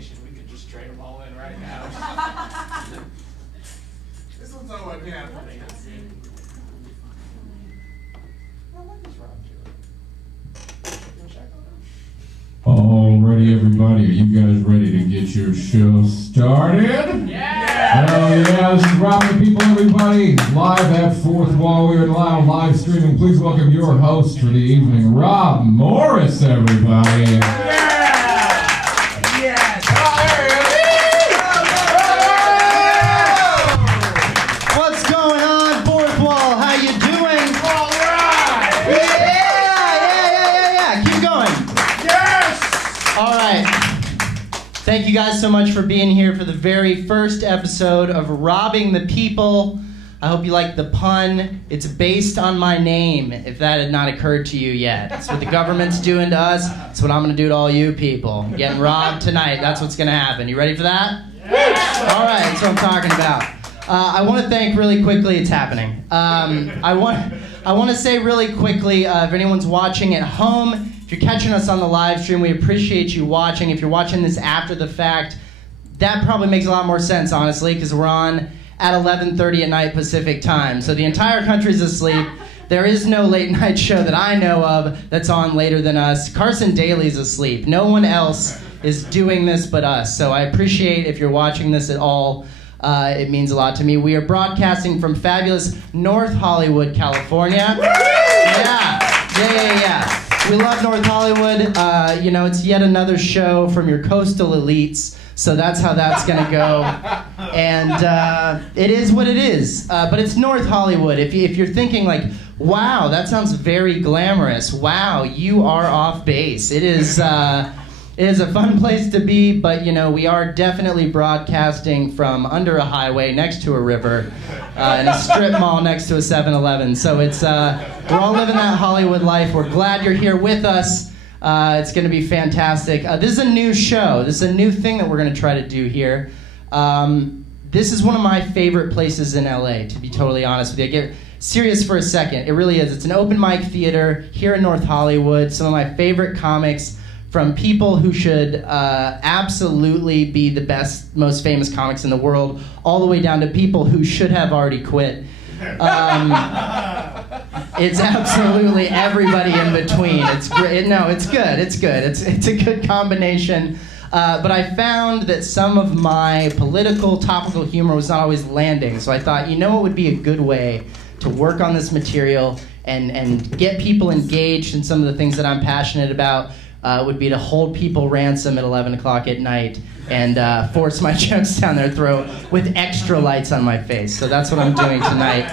nomination. We could just trade them all in right now. This one's all I can for me. Alrighty, everybody, are you guys ready to get your show started? Yeah! Hell yeah, this is Rob the People, everybody, live at Fourth Wall. We are live streaming. Please welcome your host for the evening, Rob Morris, everybody. Yeah! Yes! What's going on, Fourth Wall? How you doing? All right! Yeah. Keep going. Yes! All right. Thank you guys so much for being here for the very first episode of Robbing the People. I hope you like the pun. It's based on my name, if that had not occurred to you yet. That's what the government's doing to us. That's what I'm going to do to all you people. Getting robbed tonight. That's what's going to happen. You ready for that? Yes! All right, that's what I'm talking about. I want to thank really quickly, it's happening. I want to say really quickly, if anyone's watching at home, if you're catching us on the live stream, we appreciate you watching. If you're watching this after the fact, that probably makes a lot more sense, honestly, because we're on at 11:30 at night Pacific time. So the entire country's asleep. There is no late night show that I know of that's on later than us. Carson Daly's asleep. No one else is doing this but us. So I appreciate if you're watching this at all. It means a lot to me. We are broadcasting from fabulous North Hollywood, California. Yeah. We love North Hollywood. It's yet another show from your coastal elites. So that's how that's going to go. And it is what it is. But it's North Hollywood. If you're thinking like, wow, that sounds very glamorous. Wow, you are off base. It is a fun place to be, but we are definitely broadcasting from under a highway next to a river in a strip mall next to a 7-Eleven. So it's we're all living that Hollywood life. We're glad you're here with us. It's going to be fantastic. This is a new show. This is a new thing that we're going to try to do here. This is one of my favorite places in LA, to be totally honest with you. I get serious for a second. It really is. It's an open mic theater here in North Hollywood. Some of my favorite comics from people who should absolutely be the best, most famous comics in the world, all the way down to people who should have already quit. It's absolutely everybody in between. It's great. No, it's good. It's a good combination. But I found that some of my political, topical humor was not always landing. So I thought, what would be a good way to work on this material and get people engaged in some of the things that I'm passionate about. Would be to hold people ransom at 11 o'clock at night and force my jokes down their throat with extra lights on my face. So that's what I'm doing tonight.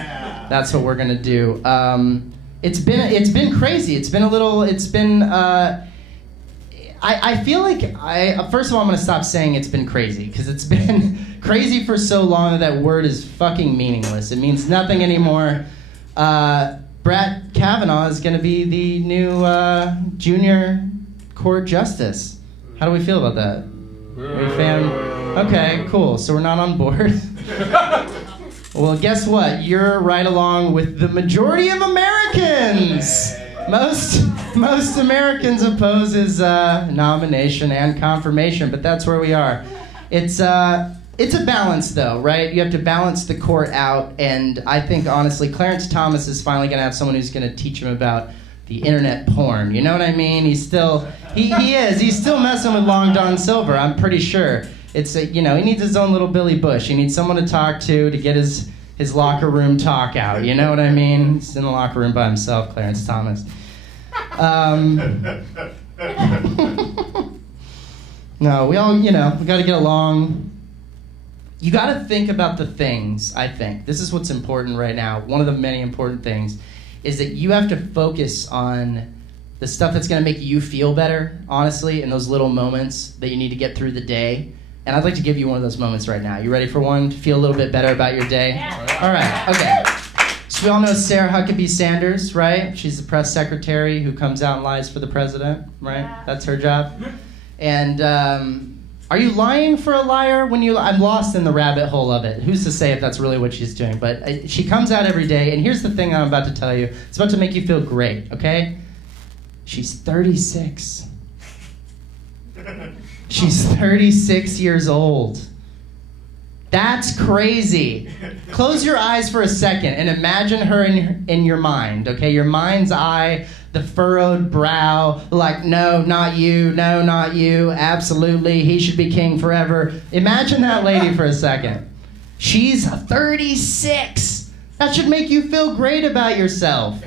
That's what we're gonna do. It's been crazy. I feel like first of all, I'm gonna stop saying it's been crazy, because it's been crazy for so long that word is fucking meaningless. It means nothing anymore. Brett Kavanaugh is gonna be the new junior court justice. How do we feel about that? Are you a fan? Okay, cool. So we're not on board. Well, guess what? You're right along with the majority of Americans. Most Americans oppose his nomination and confirmation, but that's where we are. It's a balance, though, right? You have to balance the court out, and I think, honestly, Clarence Thomas is finally going to have someone who's going to teach him about the internet porn. You know what I mean? He's still messing with Long John Silver, I'm pretty sure. It's he needs his own little Billy Bush. He needs someone to talk to get his locker room talk out. You know what I mean? He's in the locker room by himself, Clarence Thomas. No, we all, we got to get along. You got to think about the things, I think. This is what's important right now. One of the many important things is that you have to focus on the stuff that's going to make you feel better, honestly, in those little moments that you need to get through the day. And I'd like to give you one of those moments right now. You ready for one? To feel a little bit better about your day? Yeah. All right, okay. So we all know Sarah Huckabee Sanders, right? She's the press secretary who comes out and lies for the president, right? Yeah. That's her job. And are you lying for a liar when I'm lost in the rabbit hole of it. Who's to say if that's really what she's doing? But she comes out every day, and here's the thing I'm about to tell you. It's about to make you feel great, okay? She's 36. She's 36 years old. That's crazy. Close your eyes for a second and imagine her in your mind, okay? Your mind's eye, the furrowed brow, like, no, not you, no, not you, absolutely, he should be king forever. Imagine that lady for a second. She's 36. That should make you feel great about yourself,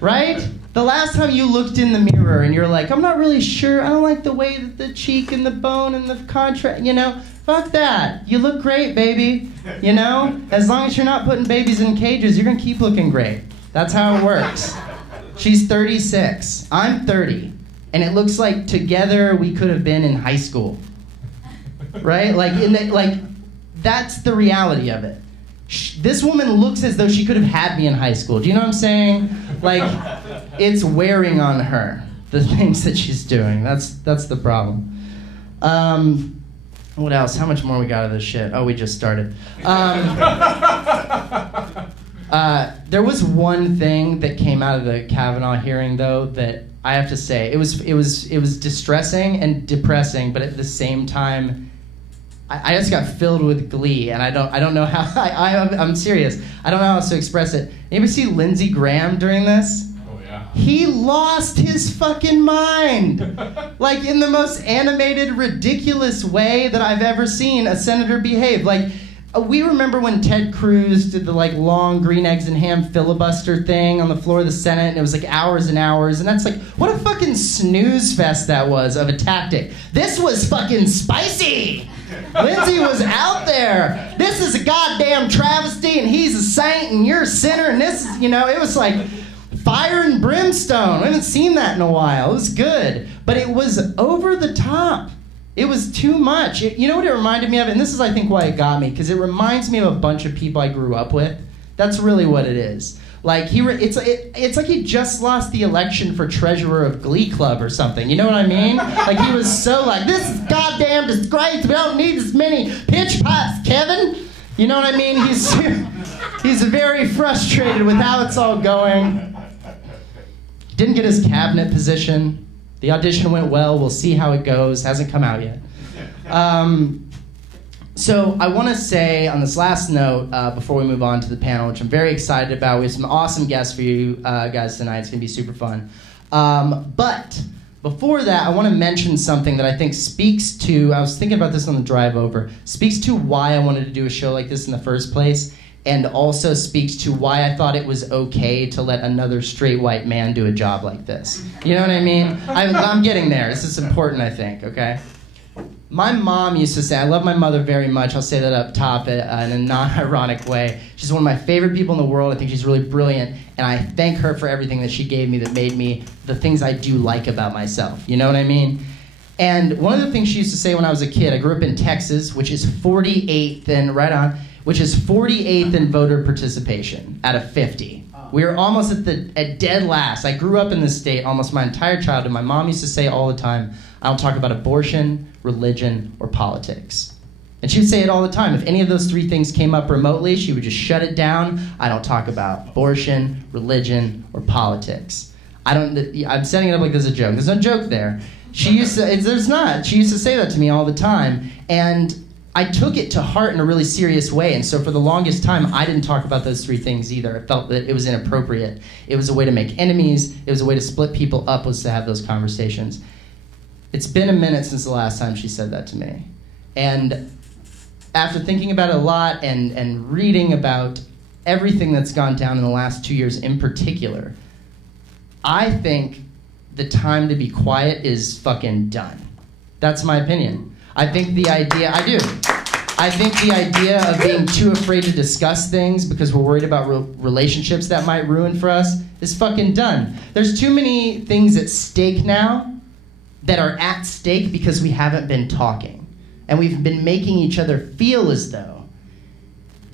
right? The last time you looked in the mirror and you're like, I'm not really sure, I don't like the way that the cheek and the bone and the contrast, you know, fuck that. You look great, baby, you know? As long as you're not putting babies in cages, you're gonna keep looking great. That's how it works. She's 36, I'm 30, and it looks like together we could have been in high school, right? Like, that's the reality of it. This woman looks as though she could have had me in high school. Do you know what I'm saying? Like, it's wearing on her, the things that she's doing. That's the problem. What else? How much more we got of this shit? Oh, we just started. There was one thing that came out of the Kavanaugh hearing, though, that I have to say, it was distressing and depressing, but at the same time, I just got filled with glee, and I don't know how. I'm serious. I don't know how else to express it. Anybody see Lindsey Graham during this? Oh yeah. He lost his fucking mind, like in the most animated, ridiculous way that I've ever seen a senator behave. Like, we remember when Ted Cruz did the like long green eggs and ham filibuster thing on the floor of the Senate, and it was like hours and hours, and that's like, what a fucking snooze fest that was of a tactic. This was fucking spicy. Lindsay was out there. This is a goddamn travesty, and he's a saint, and you're a sinner, and this is, you know, it was like fire and brimstone. We haven't seen that in a while. It was good, but it was over the top. It was too much. You know what it reminded me of? And this is, I think, why it got me, because it reminds me of a bunch of people I grew up with. That's really what it is. Like, it's like he just lost the election for treasurer of Glee Club or something. You know what I mean? Like, he was so like, this is goddamn disgrace. We don't need as many pitch pipes, Kevin. You know what I mean? He's very frustrated with how it's all going. Didn't get his cabinet position. The audition went well. We'll see how it goes. Hasn't come out yet. So I want to say on this last note, before we move on to the panel, which I'm very excited about, we have some awesome guests for you guys tonight. It's going to be super fun. But before that, I want to mention something that I think speaks to, I was thinking about this on the drive over, speaks to why I wanted to do a show like this in the first place, and also speaks to why I thought it was okay to let another straight white man do a job like this. You know what I mean? I'm getting there. This is important, I think, okay? My mom used to say, I love my mother very much, I'll say that up top in a non-ironic way. She's one of my favorite people in the world. I think she's really brilliant, and I thank her for everything that she gave me that made me the things I do like about myself. You know what I mean? And one of the things she used to say when I was a kid, I grew up in Texas, which is 48th and right on, which is 48th in voter participation out of 50. We were almost at dead last. I grew up in this state almost my entire childhood. My mom used to say all the time, I don't talk about abortion, religion, or politics. And she would say it all the time. If any of those three things came up remotely, she would just shut it down. I don't talk about abortion, religion, or politics. I'm setting it up like there's a joke. There's no joke there. She used to, there's not. She used to say that to me all the time. And I took it to heart in a really serious way. And so for the longest time, I didn't talk about those three things either. I felt that it was inappropriate. It was a way to make enemies. It was a way to split people up, was to have those conversations. It's been a minute since the last time she said that to me. And after thinking about it a lot and reading about everything that's gone down in the last 2 years in particular, I think the time to be quiet is fucking done. That's my opinion. I think the idea of being too afraid to discuss things because we're worried about relationships that might ruin for us is fucking done. There's too many things at stake now that are at stake because we haven't been talking. And we've been making each other feel as though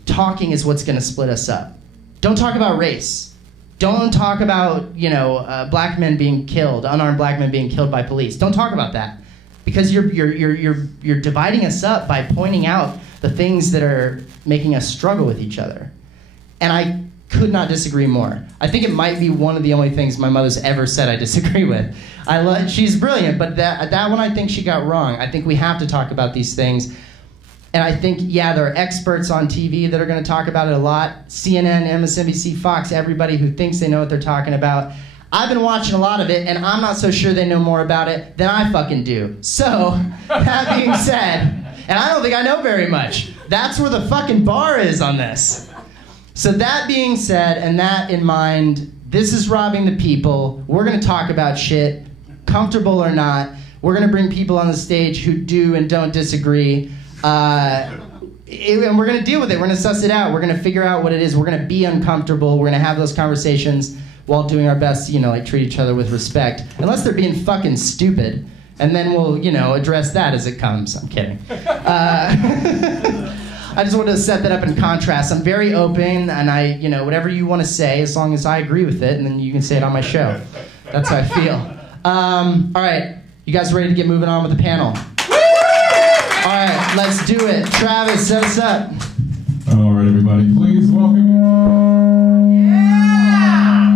talking is what's gonna split us up. Don't talk about race. Don't talk about, black men being killed, unarmed black men being killed by police. Don't talk about that. Because you're dividing us up by pointing out the things that are making us struggle with each other. And I could not disagree more. I think it might be one of the only things my mother's ever said I disagree with. She's brilliant, but that one I think she got wrong. I think we have to talk about these things. And I think, yeah, there are experts on TV that are going to talk about it a lot. CNN, MSNBC, Fox, everybody who thinks they know what they're talking about. I've been watching a lot of it, and I'm not so sure they know more about it than I fucking do. So, that being said, and I don't think I know very much. That's where the fucking bar is on this. So that being said, and that in mind, this is Robbing the People. We're going to talk about shit, comfortable or not. We're going to bring people on the stage who do and don't disagree. And we're going to deal with it. We're going to suss it out. We're going to figure out what it is. We're going to be uncomfortable. We're going to have those conversations while doing our best to, like, treat each other with respect. Unless they're being fucking stupid. And then we'll, address that as it comes. I'm kidding. I just wanted to set that up in contrast. I'm very open, and whatever you want to say, as long as I agree with it, and then you can say it on my show. That's how I feel. All right. You guys ready to get moving on with the panel? All right, let's do it. Travis, set us up. All right, everybody, please welcome. Yeah.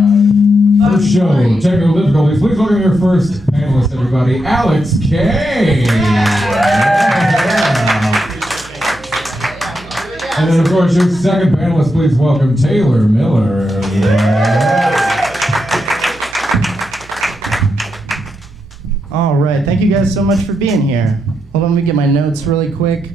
First show, technical difficulties. Please welcome your first panelist, everybody, Alex Caine. And then, of course, your second panelist. Please welcome Taylor Miller. All right, thank you guys so much for being here. Hold on, let me get my notes really quick.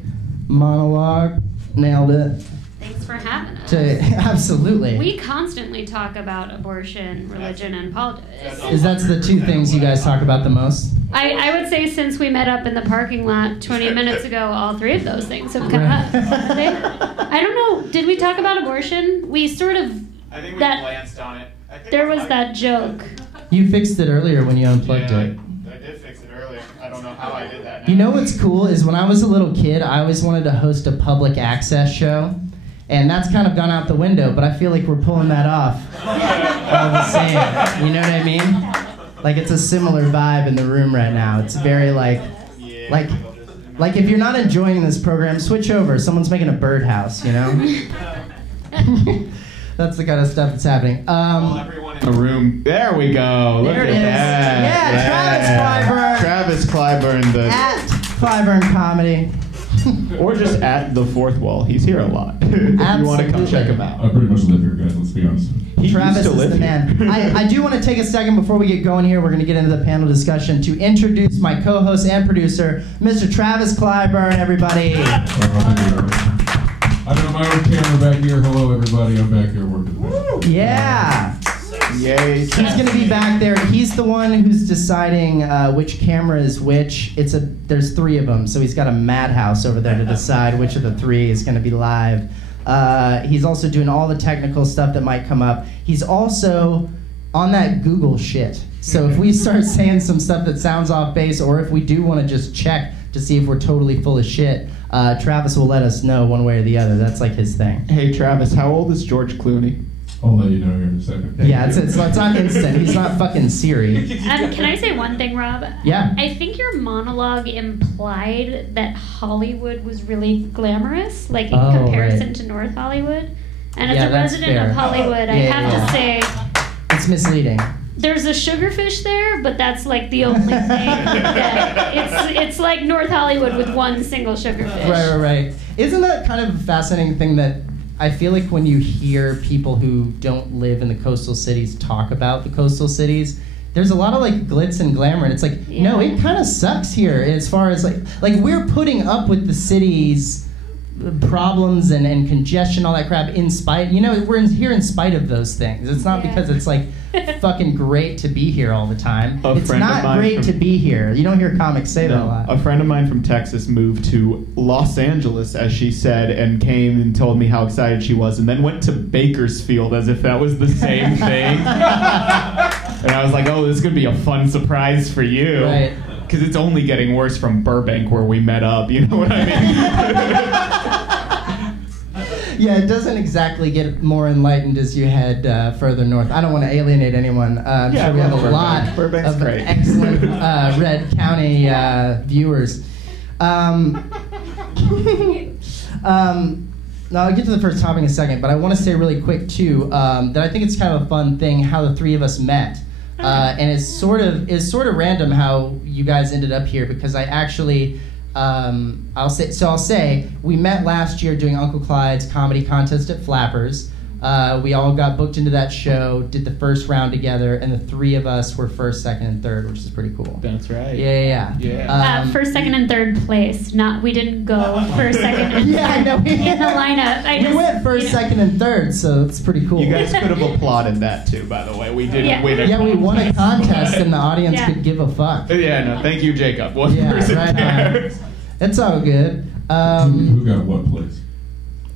Monologue, nailed it. Thanks for having us. Absolutely. We constantly talk about abortion, religion, and politics. Is that the two things you guys talk about the most? I would say since we met up in the parking lot 20 minutes ago, all three of those things have come up. I don't know, did we talk about abortion? We sort of... I think we glanced on it. There was that joke. You fixed it earlier when you unplugged it. I did fix it earlier. I don't know how I did that now. You know what's cool is when I was a little kid, I always wanted to host a public access show. And that's kind of gone out the window, but I feel like we're pulling that off all the same. You know what I mean? Like it's a similar vibe in the room right now. It's very like if you're not enjoying this program, switch over. Someone's making a birdhouse, That's the kind of stuff that's happening. Everyone in the room. There we go. There Look it at is. that. Yeah, Travis Clyburn. At Clyburn Comedy. Or just at the fourth wall. He's here a lot. If you want to come check him out. I pretty much live here, guys. Let's be honest. Travis is the man. I do want to take a second before we get going here. We're going to get into the panel discussion to introduce my co-host and producer, Mr. Travis Clyburn, everybody. I've got my own camera back here. Hello, everybody. I'm back here working. Yeah. Yay. He's going to be back there. He's the one who's deciding which camera is which. There's three of them, so he's got a madhouse over there to decide which of the three is going to be live. He's also doing all the technical stuff that might come up. He's also on that Google shit. So if we start saying some stuff that sounds off base, or if we do want to just check to see if we're totally full of shit, Travis will let us know one way or the other. That's like his thing. Hey, Travis, how old is George Clooney? I'll let you know here in a second. Yeah, it's not instant. He's not fucking Siri. Can I say one thing, Rob? Yeah. I think your monologue implied that Hollywood was really glamorous, like in comparison to North Hollywood. And as a resident of Hollywood, I have to say... It's misleading. There's a sugarfish there, but that's like the only thing that... It's like North Hollywood with one single sugarfish. Right. Isn't that kind of a fascinating thing that I feel like when you hear people who don't live in the coastal cities talk about the coastal cities, there's a lot of like glitz and glamour, and it's like, no, it kind of sucks here as far as like we're putting up with the city's problems and congestion, all that crap, in spite, we're here in spite of those things. It's not because it's like fucking great to be here all the time. It's not great to be here. You don't hear comics say that a lot. A friend of mine from Texas moved to Los Angeles, as she said, and came and told me how excited she was, and then went to Bakersfield as if that was the same thing. And I was like, oh, this is going to be a fun surprise for you. Right. Because it's only getting worse from Burbank, where we met up. You know what I mean? Yeah, it doesn't exactly get more enlightened as you head further north. I don't want to alienate anyone. I'm sure we have a lot of excellent Red County viewers. No, I'll get to the first topic in a second, but I want to say really quick, too, that I think it's kind of a fun thing how the three of us met. And it's sort of random how you guys ended up here, because I actually I'll say we met last year doing Uncle Clyde's comedy contest at Flappers. We all got booked into that show, did the first round together, and the three of us were first, second, and third, which is pretty cool. That's right. Yeah. First, second, and third place. We didn't go first, second, and third in the lineup. We went first, second, and third, so it's pretty cool. You guys could have applauded that too, by the way. We didn't win a contest. We won a contest, and the audience could give a fuck. Yeah, no, thank you, Jacob. One person there. It's all good. Who got what place?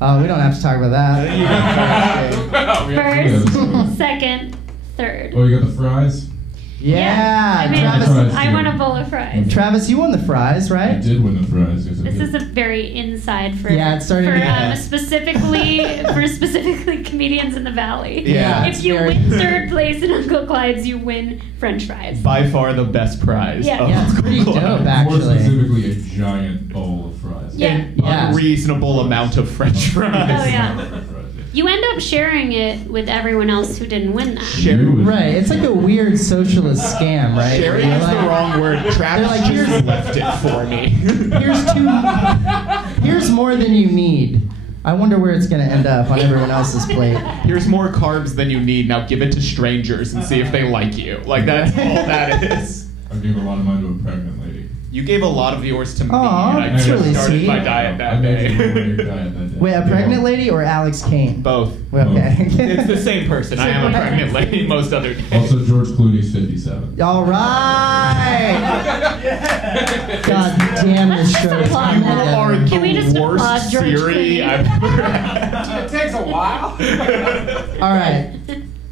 Oh, we don't have to talk about that. First, second, third. Oh, you got the fries? Yeah. Travis, I won a bowl of fries. Travis, you won the fries, right? I did win the fries. Yes, This is a very inside for it's starting to specifically comedians in the Valley. Yeah. If you win third place in Uncle Clyde's, you win French fries. By far the best prize. Yeah, it's pretty dope, More actually. specifically, a giant bowl of fries. Yeah. Unreasonable amount of French fries. Oh yeah. You end up sharing it with everyone else who didn't win that. Right, it's like a weird socialist scam, right? Sharing is the wrong word. Travis just left it for me. Here's more than you need. I wonder where it's going to end up on everyone else's plate. Here's more carbs than you need. Now give it to strangers and see if they like you. Like, that's all that is. I gave a lot of mine to a pregnant lady. You gave a lot of yours to me, Aw, and I just really started sweet. my diet that I made you day. your diet that day. Wait, a pregnant lady or Alex Caine? Both. Okay. It's the same person. I am a pregnant lady most other days. Also, George Clooney's 57. All right. God damn, this show is You coming are together. the we just applaud worst George Siri Clooney? I've ever had. It takes a while.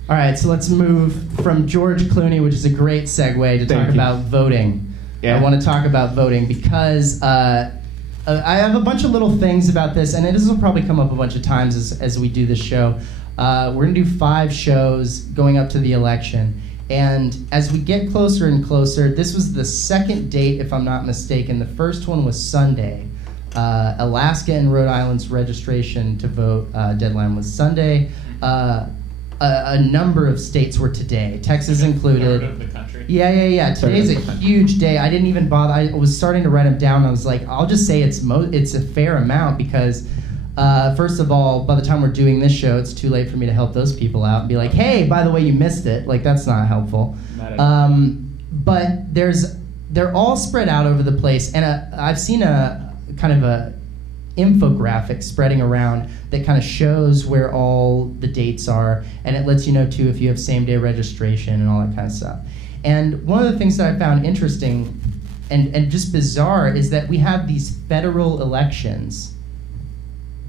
All right, so let's move from George Clooney, which is a great segue, to talk about voting. Yeah. I want to talk about voting because I have a bunch of little things about this, and this will probably come up a bunch of times as we do this show. We're going to do 5 shows going up to the election. And as we get closer and closer, this was the second date, if I'm not mistaken. The first one was Sunday. Alaska and Rhode Island's registration to vote deadline was Sunday. A number of states were today, Texas included. Third of the country. Yeah. Today's a huge day. I didn't even bother. I was starting to write them down. I was like, I'll just say it's a fair amount because, first of all, by the time we're doing this show, it's too late for me to help those people out and be like, hey, by the way, you missed it. Like, that's not helpful. Not at all. But they're all spread out over the place, and I've seen a kind of a infographic spreading around that kind of shows where all the dates are, and it lets you know too if you have same-day registration and all that kind of stuff. And one of the things that I found interesting and just bizarre is that we have these federal elections,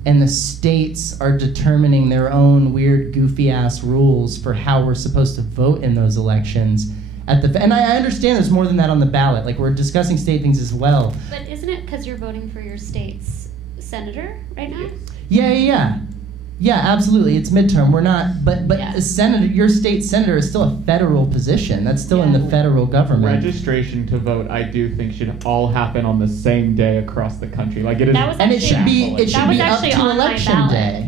and the states are determining their own weird, goofy-ass rules for how we're supposed to vote in those elections. And I understand there's more than that on the ballot. Like, we're discussing state things as well. But isn't it because you're voting for your state's senator right now? Yeah, absolutely. It's midterm. We're not, but a senator, your state senator is still a federal position. That's still in the federal government. Registration to vote, I do think, should all happen on the same day across the country. Like, it is. And it should be up to election day.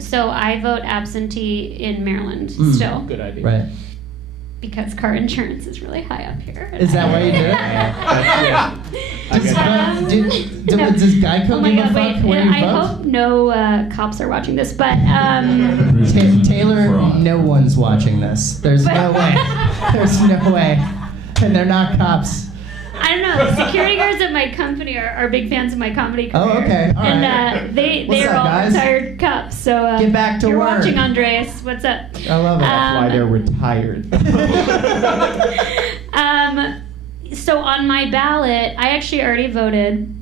So I vote absentee in Maryland still. Good idea. Right. Because car insurance is really high up here. Is that why you did it? Does Geico give a fuck where you I vote? hope no cops are watching this, but Taylor, no one's watching this. There's no way. There's no way. And they're not cops. I don't know. The security guards at my company are big fans of my comedy career. Oh, okay. All and right. they're all guys? Retired cops. So get back to you're work. Watching, Andres. What's up? I love it. That's why they're retired. So on my ballot, I actually already voted.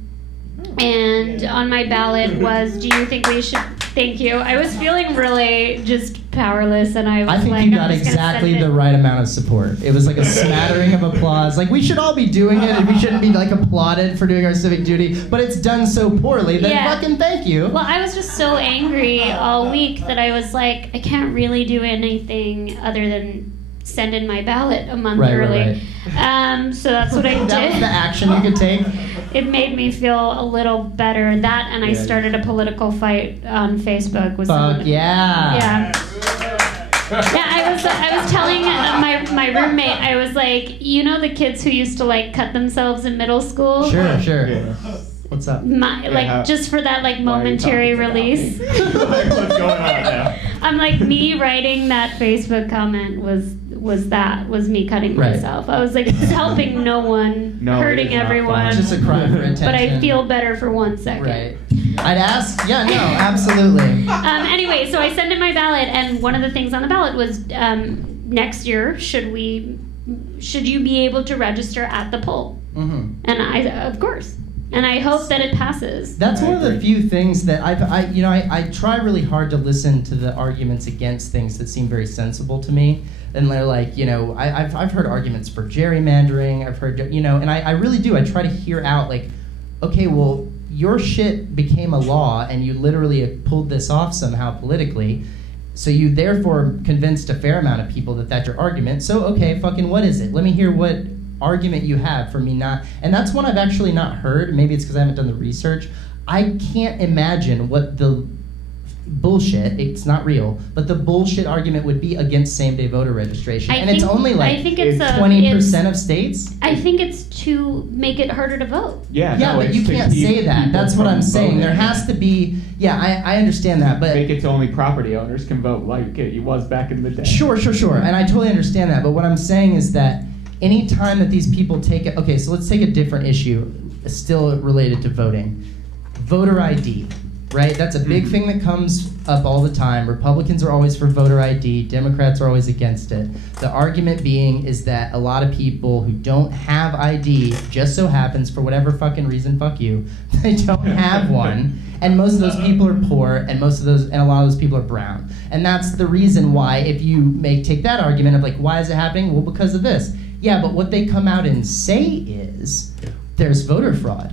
And on my ballot was, do you think we should... Thank you. I was feeling really just powerless, and I was think like, you got I'm just gonna exactly send the it. right amount of support. It was like a smattering of applause. Like, we should all be doing it, and we shouldn't be like applauded for doing our civic duty, but it's done so poorly that fucking thank you. Well, I was just so angry all week that I was like, I can't really do anything other than send in my ballot a month early. Right. So that's what I did. That was the action you could take. It made me feel a little better. That, and I started a political fight on Facebook with Fuck someone. yeah. Yeah. I was telling my roommate, I was like, you know the kids who used to like cut themselves in middle school? Sure, sure. Yeah. What's up? Just for that like momentary release. Like, what's going on now? I'm like, me writing that Facebook comment was me cutting Right. myself. I was like, it's helping no one, No, hurting it's not everyone. Just a cry for attention. But I feel better for 1 second. Right. I'd ask. Yeah, no, absolutely. Anyway, so I sent in my ballot, and one of the things on the ballot was next year, should you be able to register at the poll? Mm-hmm. And I, of course. And I hope that it passes. That's one of the few things that I try really hard to listen to the arguments against things that seem very sensible to me. And they're like, I've heard arguments for gerrymandering. I've heard, and I really do. I try to hear out like, okay, well, your shit became a law and you literally have pulled this off somehow politically. So you therefore convinced a fair amount of people that that's your argument. So, okay, fucking what is it? Let me hear what argument you have for me not. And that's one I've actually not heard. Maybe it's because I haven't done the research. I can't imagine what the bullshit, it's not real, but the bullshit argument would be against same-day voter registration. It's only like 20% of states. I think it's to make it harder to vote. Yeah, Yeah, but you can't say that. That's what I'm saying. There has to be, I understand that, but... Make it so only property owners can vote like it was back in the day. Sure, and I totally understand that, but what I'm saying is that any time that these people take it... Okay, so let's take a different issue, still related to voting. Voter ID. Right? That's a big thing that comes up all the time. Republicans are always for voter ID. Democrats are always against it. The argument being is that a lot of people who don't have ID, just so happens, for whatever fucking reason, fuck you, they don't have one. And most of those people are poor, and a lot of those people are brown. And that's the reason why, if you take that argument of like, why is it happening? Well, because of this. Yeah, but what they come out and say is, there's voter fraud.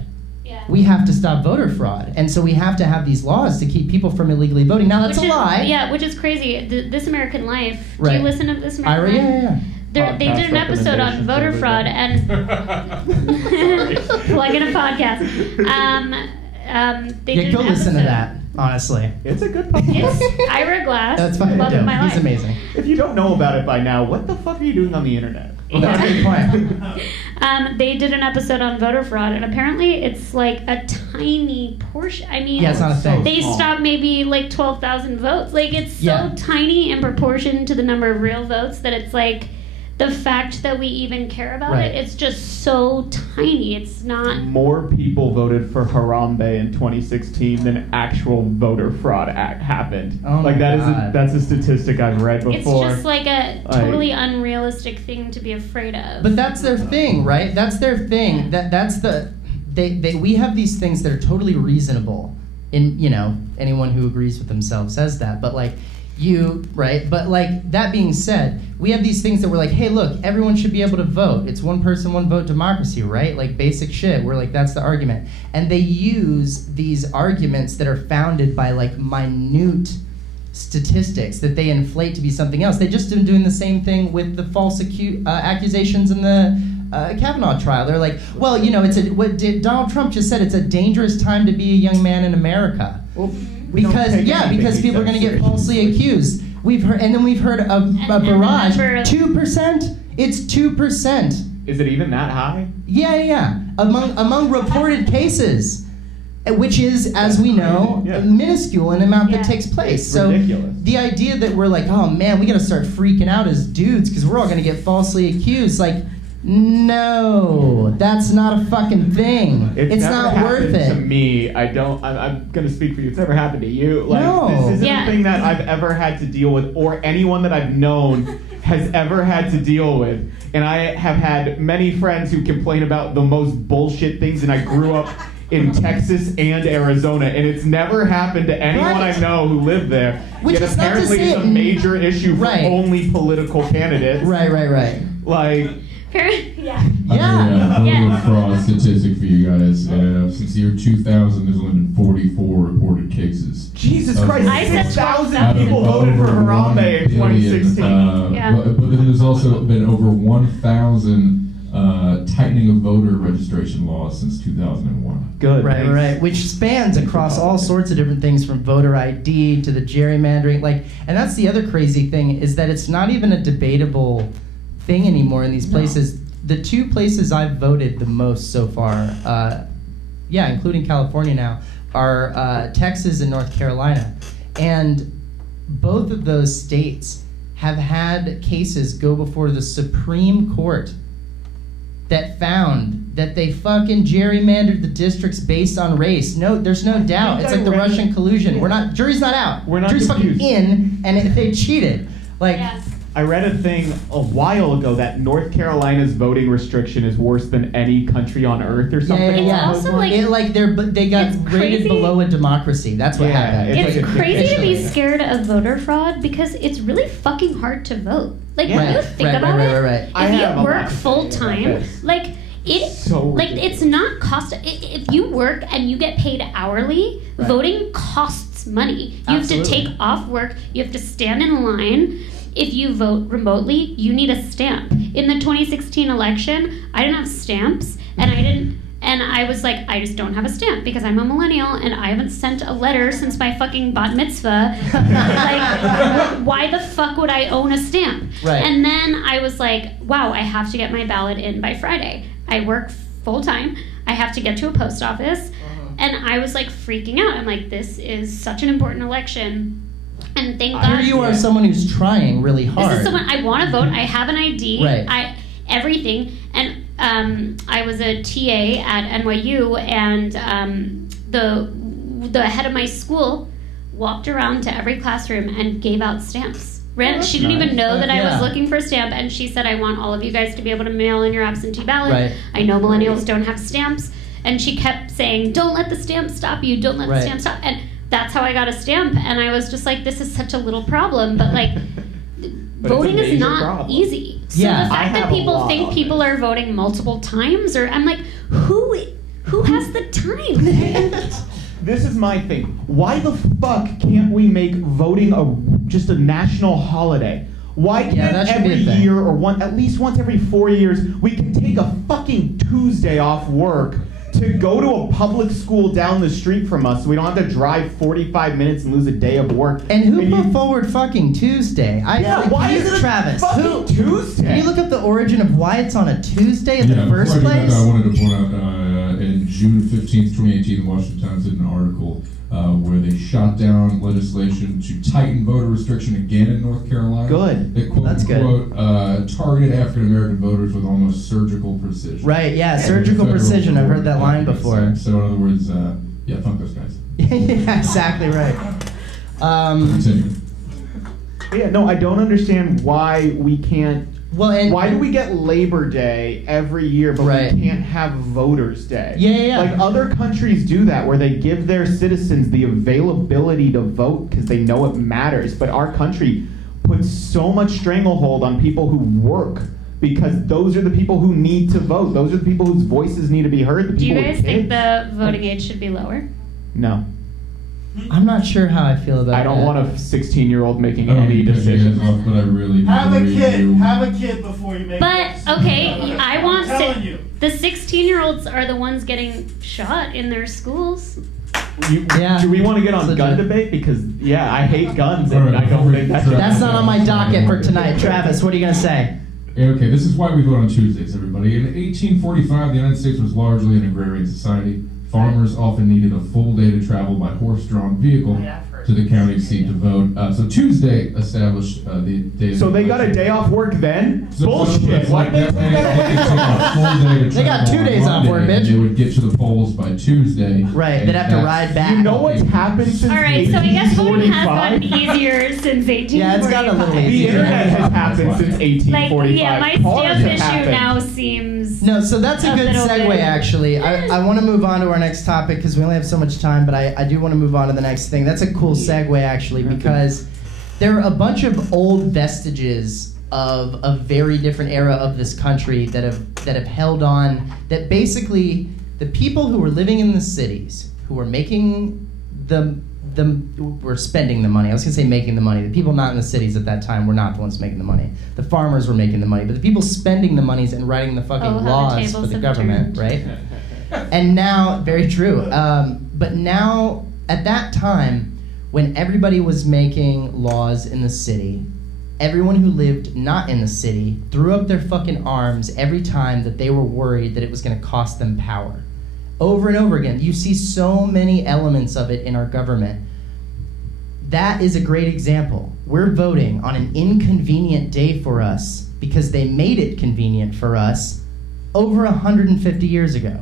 We have to stop voter fraud. And so we have to have these laws to keep people from illegally voting. Now, that's a lie. Yeah, which is crazy. This American Life. Right. Do you listen to This American Life? Yeah. They did an episode on voter fraud and plug in a podcast. They did go an listen to episode. that, honestly. It's a good podcast. It's Ira Glass. That's fucking love dope. of my He's life. amazing. If you don't know about it by now, what the fuck are you doing on the internet? Well, that's a good point. They did an episode on voter fraud, and apparently it's like a tiny portion. I mean, Yeah, it's not a thing. They small. stopped maybe like 12,000 votes. Like, it's so Yeah. tiny in proportion to the number of real votes that it's like the fact that we even care about Right. it, it's just so tiny. It's not. More people voted for Harambe in 2016 than actual voter fraud happened. Oh my God. That's a statistic I've read It's before. just like a totally unrealistic thing to be afraid of. But that's their thing, right? That's their thing. We have these things that are totally reasonable. And, anyone who agrees with themselves says that. But right? But that being said, we have these things that we're like, hey, look, everyone should be able to vote. It's one person, one vote democracy, right? Like basic shit. We're like, that's the argument. And they use these arguments that are founded by minute statistics that they inflate to be something else. They just been doing the same thing with the false accusations in the Kavanaugh trial. They're like, well, Donald Trump just said, it's a dangerous time to be a young man in America. Well, Because people are going to get falsely accused. We've heard a barrage. 2%. It's 2%. Is it even that high? Yeah. Among reported cases, which is, as we know, Yeah. minuscule in amount that Yeah. takes place. It's So ridiculous. the idea that we're like, oh man, we got to start freaking out as dudes because we're all going to get falsely accused. No, that's not a fucking thing. It's never not worth happened to it. me. I'm gonna speak for you. It's never happened to you. No. This isn't Yeah. a thing that I've ever had to deal with, or anyone that I've known has ever had to deal with. And I have had many friends who complain about the most bullshit things, and I grew up in Texas and Arizona, and it's never happened to anyone Right. I know who lived there. Which Yet is not to apparently say it's a it- major issue for Right. only political candidates. Right. Yeah. Yeah. Voter fraud statistic for you guys. Since the year 2000, there's only been 44 reported cases. Jesus Of- Christ, I said 6,000 out of people voted for over 1 Harambe in billion, 2016. Yeah. But then there's also been over 1,000 tightening of voter registration laws since 2001. Good. Right, right, which spans across all sorts of different things, from voter ID to the gerrymandering. Like, and that's the other crazy thing, is that it's not even a debatable thing anymore in these places. The two places I've voted the most so far, including California now, are Texas and North Carolina. And both of those states have had cases go before the Supreme Court that found that they fucking gerrymandered the districts based on race. No, there's no doubt. It's like the Russian collusion. Jury's not out. We're not Jury's confused. fucking in, and they cheated. Like, I read a thing a while ago that North Carolina's voting restriction is worse than any country on earth or something. yeah. It's also they got it's rated crazy. below a democracy. That's what happened. It's It's like a crazy to be dictatorship. scared of voter fraud because it's really fucking hard to vote. Like Yeah. when you think about Right. it, I have if a you work lot to say full about time, this. like it, So like ridiculous. it's not cost. If you work and you get paid hourly, Right. voting costs money. You have to Absolutely. take off work. You have to stand in line. If you vote remotely, you need a stamp. In the 2016 election, I didn't have stamps, and I was like, I just don't have a stamp because I'm a millennial and I haven't sent a letter since my fucking bat mitzvah. Like, why the fuck would I own a stamp? Right. And then I was like, wow, I have to get my ballot in by Friday. I work full time. I have to get to a post office. And I was like freaking out. I'm like, this is such an important election. And thank God. Here you are, someone who's trying really hard. This is someone I want to vote. I have an ID. Right. Everything. And I was a TA at NYU, and the head of my school walked around to every classroom and gave out stamps. She didn't even know that I was looking for a stamp, and she said, I want all of you guys to be able to mail in your absentee ballot. Right. I know millennials don't have stamps. And she kept saying, don't let the stamp stop you. Don't let the stamp stop. And that's how I got a stamp. And I was just like, this is such a little problem. But like, voting is not problem. easy. So Yeah. the fact I that have a people lot think on people are voting multiple times, or I'm like, who has the time? This is my thing. Why the fuck can't we make voting just a national holiday? Why can't that should be every a thing. year or at least once every 4 years we can take a fucking Tuesday off work to go to a public school down the street from us so we don't have to drive 45 minutes and lose a day of work? And who put forward fucking Tuesday? Why is it Travis? fucking Tuesday? Can you look up the origin of why it's on a Tuesday in the first before I do place? that, I wanted to point out in June 15th, 2018, the Washington Times did an article where they shot down legislation to tighten voter restriction again in North Carolina. Good. It quote That's good. unquote targeted African American voters with almost surgical precision. Right, yeah, surgical Federal precision. I've heard that court, line before. So in other words, fuck those guys. Yeah, exactly right. Continue. Yeah, no, I don't understand why we can't. Why do we get Labor Day every year, but Right. we can't have Voters Day? Yeah. Like other countries do that, where they give their citizens the availability to vote because they know it matters. But our country puts so much stranglehold on people who work because those are the people who need to vote. Those are the people whose voices need to be heard. The Do you people guys with think kids. the voting age should be lower? No. I'm not sure how I feel about I don't that. want a 16-year-old making I don't any mean to cut you decisions. guys off, but I really Have a really kid. do. Have a kid before you make But this. okay, I want I'm telling you. the 16-year-olds are the ones getting shot in their schools. Yeah. Do we want to get on So gun the- debate? Because, yeah, I hate guns, All and right, I don't before we- think that's... That's not on my docket for tonight. Travis, what are you going to say? Yeah, okay, this is why we vote on Tuesdays, everybody. In 1845, the United States was largely an agrarian society. Farmers often needed a full day to travel by horse-drawn vehicle to the county seat to vote. So Tuesday established the day. So they got a day off work then? So Bullshit. that's Why like did that they they take take a that? full day to They got travel 2 on days off work, Monday, and bitch. They would get to the polls by Tuesday. Right, and they'd have to that's- ride back. You know what's happened since All right, so I guess voting has gotten 1845? easier since 1845. Yeah, it's gotten a little The easier. internet has happened since Like, 1845. yeah, my Cars stamp have issue happened. now seems. No, so that's a good little segue, bit. actually. I want to move on to our next topic because we only have so much time, but I do want to move on to the next thing. That's a cool segue, actually, because there are a bunch of old vestiges of a very different era of this country that have held on, that basically the people who were living in the cities, who were making the were spending the money. I was gonna say making the money. The people not in the cities at that time were not the ones making the money. The farmers were making the money, but the people spending the monies and writing the fucking laws for the government, right? And now, very true. But now, at that time, when everybody was making laws in the city, everyone who lived not in the city threw up their fucking arms every time that they were worried that it was going to cost them power. Over and over again. You see so many elements of it in our government. That is a great example. We're voting on an inconvenient day for us because they made it convenient for us over 150 years ago.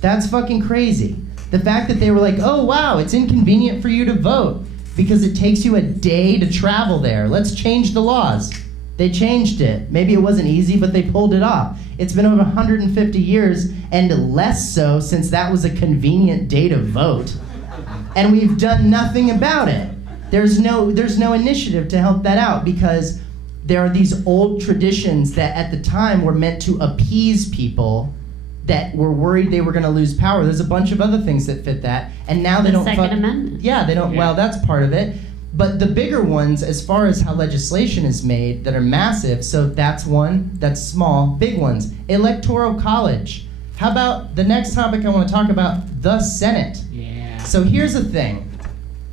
That's fucking crazy. The fact that they were like, oh wow, it's inconvenient for you to vote because it takes you a day to travel there. Let's change the laws. They changed it. Maybe it wasn't easy, but they pulled it off. It's been over 150 years, and less so since that was a convenient day to vote. And we've done nothing about it. There's no initiative to help that out because there are these old traditions that at the time were meant to appease people that were worried they were going to lose power. There's a bunch of other things that fit that, and now they don't. The Second Amendment. Yeah, they don't. Yeah. Well, that's part of it. But the bigger ones, as far as how legislation is made, that are massive, so that's one, that's small. Big ones, Electoral College. How about the next topic I want to talk about, the Senate? Yeah. So here's the thing.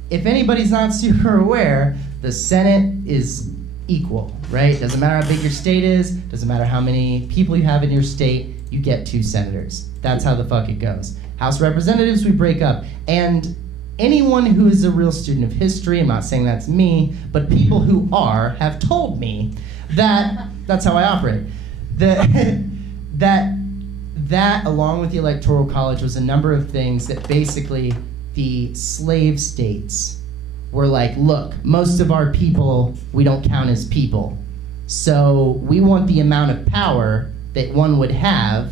If anybody's not super aware, the Senate is equal, right? Doesn't matter how big your state is, doesn't matter how many people you have in your state, you get 2 senators. That's how the fuck it goes. House of Representatives, we break up. And anyone who is a real student of history, I'm not saying that's me, but people who are have told me that that's how I operate. That along with the Electoral College was a number of things that basically the slave states were like, look, most of our people we don't count as people. So we want the amount of power that one would have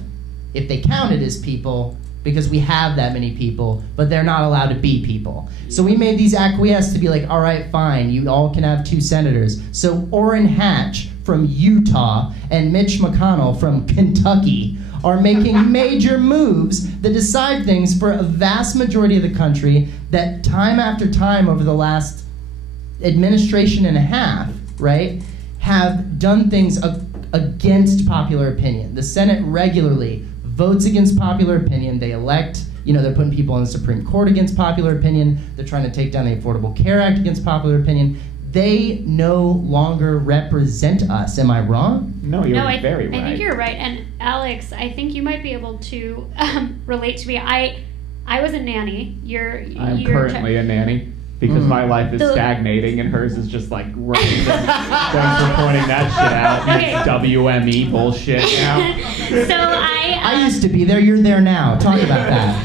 if they counted as people, because we have that many people, but they're not allowed to be people. So we made these acquiesce to be like, all right, fine, you all can have 2 senators. So Orrin Hatch from Utah and Mitch McConnell from Kentucky are making major moves that decide things for a vast majority of the country that time after time over the last administration and a half, right, have done things against popular opinion. The Senate regularly votes against popular opinion. They elect, they're putting people on the Supreme Court against popular opinion. They're trying to take down the Affordable Care Act against popular opinion. They no longer represent us. Am I wrong? No, you're very right. I think you're right. And Alex, I think you might be able to relate to me. I was a nanny. I'm currently a nanny. Because my life is stagnating and hers is just like running. Thanks for pointing that shit out. Okay. WME bullshit now. So I used to be there. You're there now. Talk about that.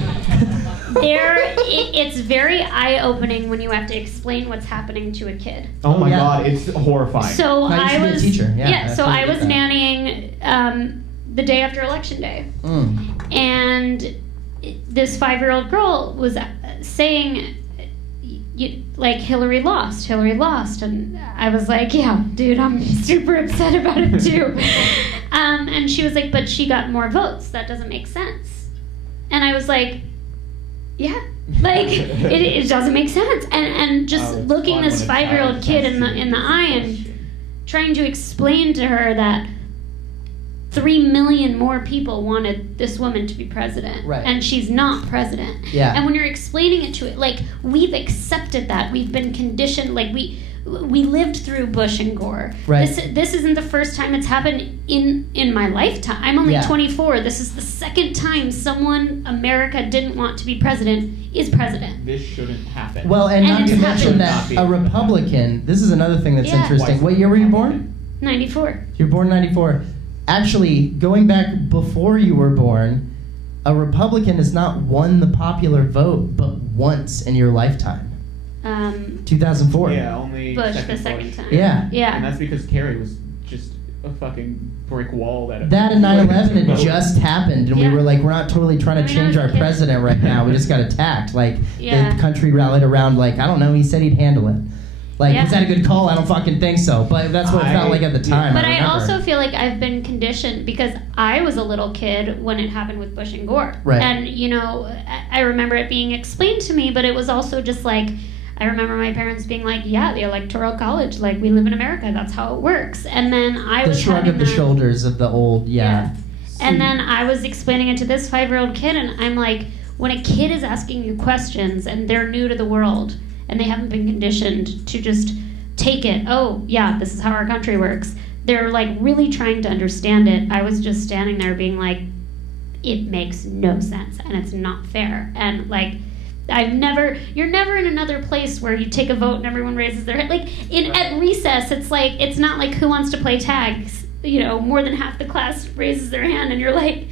It's very eye-opening when you have to explain what's happening to a kid. Oh my God, it's horrifying. So I was a teacher. So I was nannying the day after Election Day, and this 5-year-old girl was saying, like, Hillary lost, and I was like, yeah, dude, I'm super upset about it too. And she was like, but she got more votes. That doesn't make sense. And I was like, yeah, like it doesn't make sense. And just looking this 5-year-old kid in the eye and trying to explain to her that 3 million more people wanted this woman to be president, right, and she's not president. Yeah. And when you're explaining it to it, like, we've accepted that, we've been conditioned, like we lived through Bush and Gore. Right. This isn't the first time it's happened in my lifetime. I'm only 24. This is the second time someone America didn't want to be president is president. This shouldn't happen. Well, and not to mention that a Republican. This is another thing that's interesting. What year were you born? 94. You were born 94. Actually, going back before you were born, a Republican has not won the popular vote but once in your lifetime. 2004. Yeah, only Bush the second time. Yeah. Yeah. And that's because Kerry was just a fucking brick wall. That and 9/11 had just happened, and we were like, we're not totally trying to change our president right now. We just got attacked. Like, the country rallied around, like, I don't know, he said he'd handle it. Like, is that a good call? I don't fucking think so. But that's what it felt like at the time. But I also feel like I've been conditioned because I was a little kid when it happened with Bush and Gore. Right. And, I remember it being explained to me, but it was also just like, I remember my parents being like, yeah, the Electoral College, like, we live in America, that's how it works. And then I The was shrug having of the that- shoulders of the old, yeah. And then I was explaining it to this 5-year-old kid, and I'm like, when a kid is asking you questions and they're new to the world and they haven't been conditioned to just take it, oh, yeah, this is how our country works, they're like really trying to understand it. I was just standing there being like, it makes no sense and it's not fair. And like, you're never in another place where you take a vote and everyone raises their hand. Like at recess, it's like, it's not like who wants to play tags. You know, more than half the class raises their hand, and you're like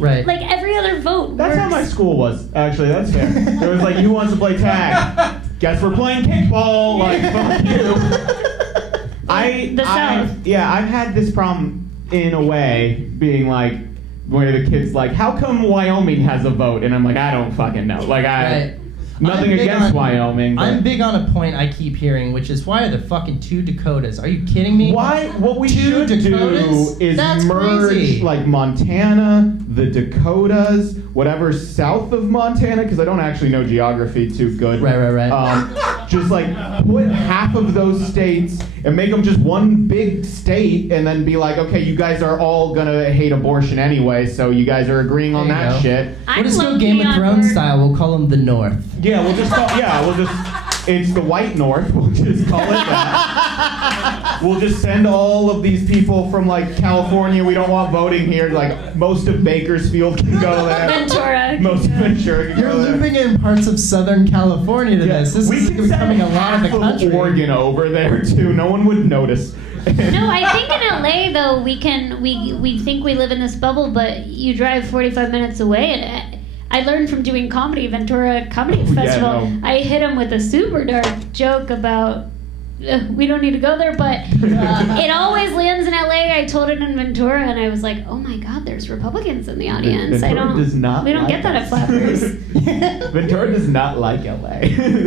Right. like every other vote. That's works. how my school was. Actually, that's fair. There was like, who wants to play tag? Guess we're playing kickball. Like, fuck you. I've had this problem in a way, being like, where the kid's like, how come Wyoming has a vote? And I'm like, I don't fucking know. Like, nothing against Wyoming. But I'm big on a point I keep hearing, which is, why are there fucking 2 Dakotas? Are you kidding me? Why? What we 2 should Dakotas? do is That's merge crazy. like Montana, the Dakotas, whatever's south of Montana, because I don't actually know geography too good. Right. Just like put half of those states and make them just one big state, and then be like, okay, you guys are all gonna hate abortion anyway, so you guys are agreeing on There you that go. shit. I'm We'll just go low-key Game of on Thrones board. style. We'll call them the North. Yeah, it's the white North. We'll just call it that. We'll just send all of these people from like California. We don't want voting here. Like most of Bakersfield can go there. Ventura. Most of Ventura can You're go there. looping in parts of Southern California to Yeah, this. This we is can becoming a send lot of the half country. Oregon over there too. No one would notice. No, I think in LA though we think we live in this bubble, but you drive 45 minutes away, and I learned from doing comedy, Ventura Comedy Festival. no. I hit him with a super dark joke about we don't need to go there, but it always lands in LA. I told it in Ventura, and I was like, oh my God, there's Republicans in the audience. Ventura does not We don't like get that at us. Flappers. Ventura does not like LA.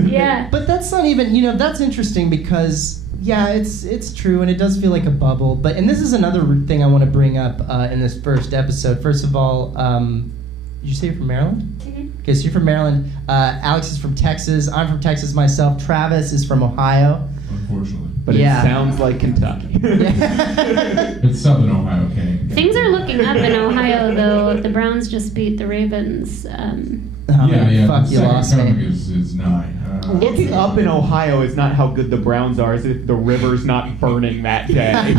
Yeah. But that's not even, that's interesting because, yeah, it's true, and it does feel like a bubble. But, and this is another thing I want to bring up in this first episode. First of all, did you say you're from Maryland? Mm-hmm. Okay, so you're from Maryland. Alex is from Texas. I'm from Texas myself. Travis is from Ohio. Unfortunately. But Yeah. it sounds like Kentucky. It's Southern Ohio, Caine. Things are looking up in Ohio, though. The Browns just beat the Ravens. Oh, Yeah, fuck, the you second lost coming me. is nigh. Looking up in Ohio is not how good the Browns are, it's if the river's not burning that day.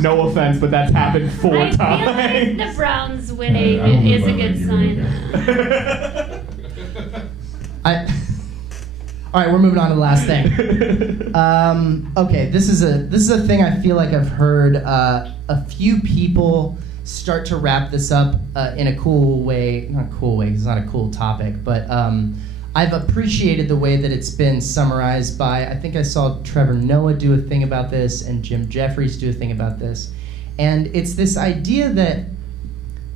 No offense, but that's happened 4 I feel times. like the Browns winning I don't is a live good by sign. All right, we're moving on to the last thing. Okay, this is a thing I feel like I've heard a few people start to wrap this up in a cool way. Not a cool way, 'cause it's not a cool topic, but I've appreciated the way that it's been summarized by, I think I saw Trevor Noah do a thing about this and Jim Jeffries do a thing about this. And it's this idea that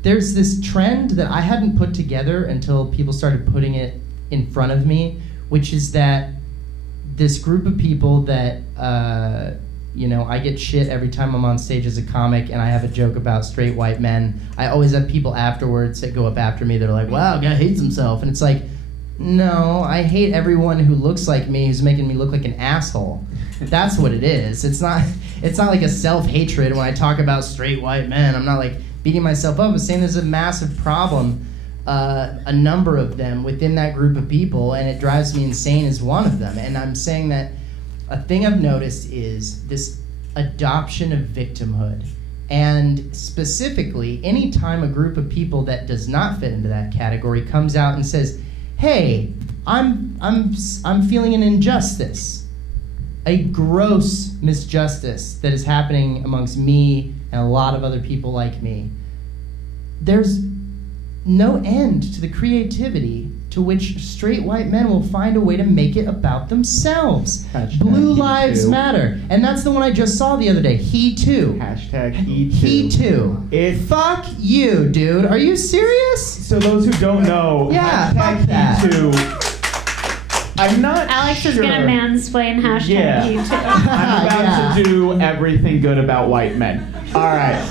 there's this trend that I hadn't put together until people started putting it in front of me, which is that this group of people that, I get shit every time I'm on stage as a comic and I have a joke about straight white men. I always have people afterwards that go up after me that are like, wow, guy hates himself. And it's like, no, I hate everyone who looks like me who's making me look like an asshole. That's what it is. It's not like a self-hatred when I talk about straight white men. I'm not like beating myself up. I'm saying there's a massive problem, a number of them within that group of people, and it drives me insane as one of them. And I'm saying that a thing I've noticed is this adoption of victimhood. And specifically, anytime a group of people that does not fit into that category comes out and says, hey, I'm feeling an injustice, a gross misjustice that is happening amongst me and a lot of other people like me, there's no end to the creativity to which straight white men will find a way to make it about themselves. Hashtag Blue he lives too. matter. And that's the one I just saw the other day. He too. Hashtag he too. He too. Fuck you, dude. Are you serious? So those who don't know, Yeah, hashtag fuck that. he too. I'm not Alex sure. is gonna mansplain hashtag Yeah. he too. I'm about Yeah. to do everything good about white men. All right.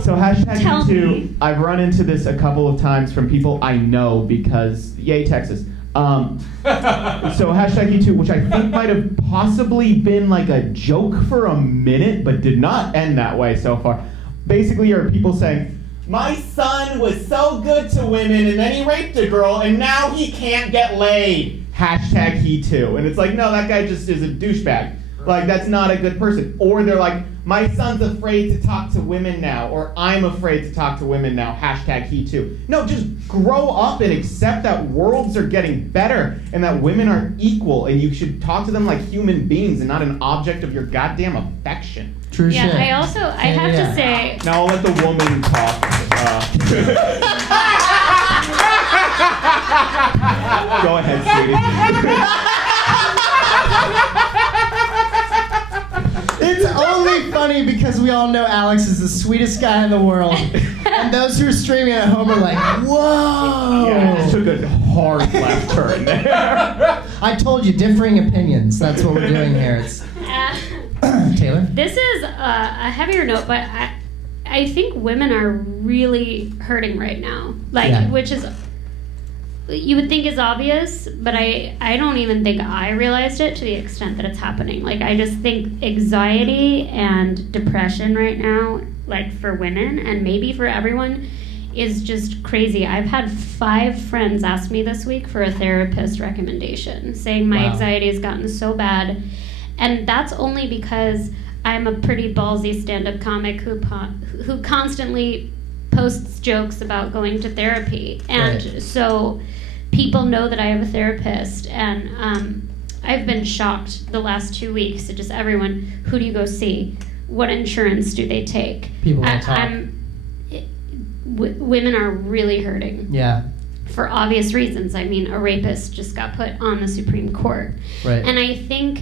So hashtag Tell me too. me. I've run into this a couple of times from people I know because, yay Texas. So hashtag #HeToo, which I think might have possibly been like a joke for a minute, but did not end that way so far. Basically, are people saying, my son was so good to women and then he raped a girl and now he can't get laid. Hashtag #HeToo. And it's like, no, that guy just is a douchebag. Like, that's not a good person. Or they're like, my son's afraid to talk to women now, or I'm afraid to talk to women now. Hashtag #HeToo. No, just grow up and accept that worlds are getting better and that women are equal and you should talk to them like human beings and not an object of your goddamn affection. True Yeah, shit. I have to say. Now I'll let the woman talk. Go ahead, sweetie. It's only funny because we all know Alex is the sweetest guy in the world. And those who are streaming at home are like, whoa! Yeah, I just took a hard left turn there. I told you, differing opinions. That's what we're doing here. It's Taylor? This is a heavier note, but I think women are really hurting right now. Like, Yeah. which is, you would think is obvious, but I don't even think I realized it to the extent that it's happening. Like, I just think anxiety and depression right now, like for women and maybe for everyone, is just crazy. I've had 5 friends ask me this week for a therapist recommendation, saying my Wow. anxiety has gotten so bad. And that's only because I'm a pretty ballsy stand-up comic who constantly posts jokes about going to therapy. And Right. so people know that I have a therapist. And I've been shocked the last 2 weeks at just everyone. Who do you go see? What insurance do they take? People don't talk. Women are really hurting. Yeah, For obvious reasons. I mean, a rapist just got put on the Supreme Court. right. And I think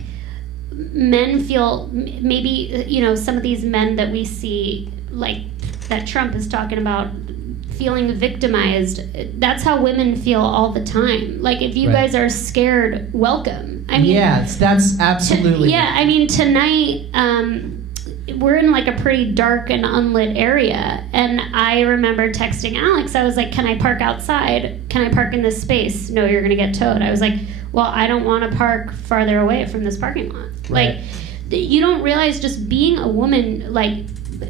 men feel, maybe, some of these men that we see, like that Trump is talking about, feeling victimized, that's how women feel all the time. Like, if you Right. guys are scared, welcome. I mean, yeah, that's absolutely. Tonight, we're in like a pretty dark and unlit area, and I remember texting Alex. I was like, can I park outside? Can I park in this space? No, you're gonna get towed. I was like, well, I don't want to park farther away from this parking lot. Right. Like, you don't realize just being a woman, like,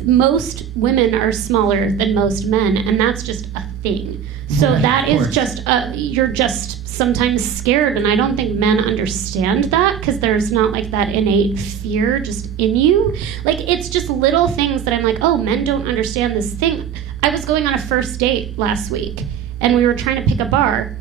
most women are smaller than most men, and that's just a thing. So Right, that of is course. just, you're just sometimes scared, and I don't think men understand that, because there's not like that innate fear just in you. Like, it's just little things that I'm like, oh, men don't understand this thing. I was going on a first date last week, and we were trying to pick a bar.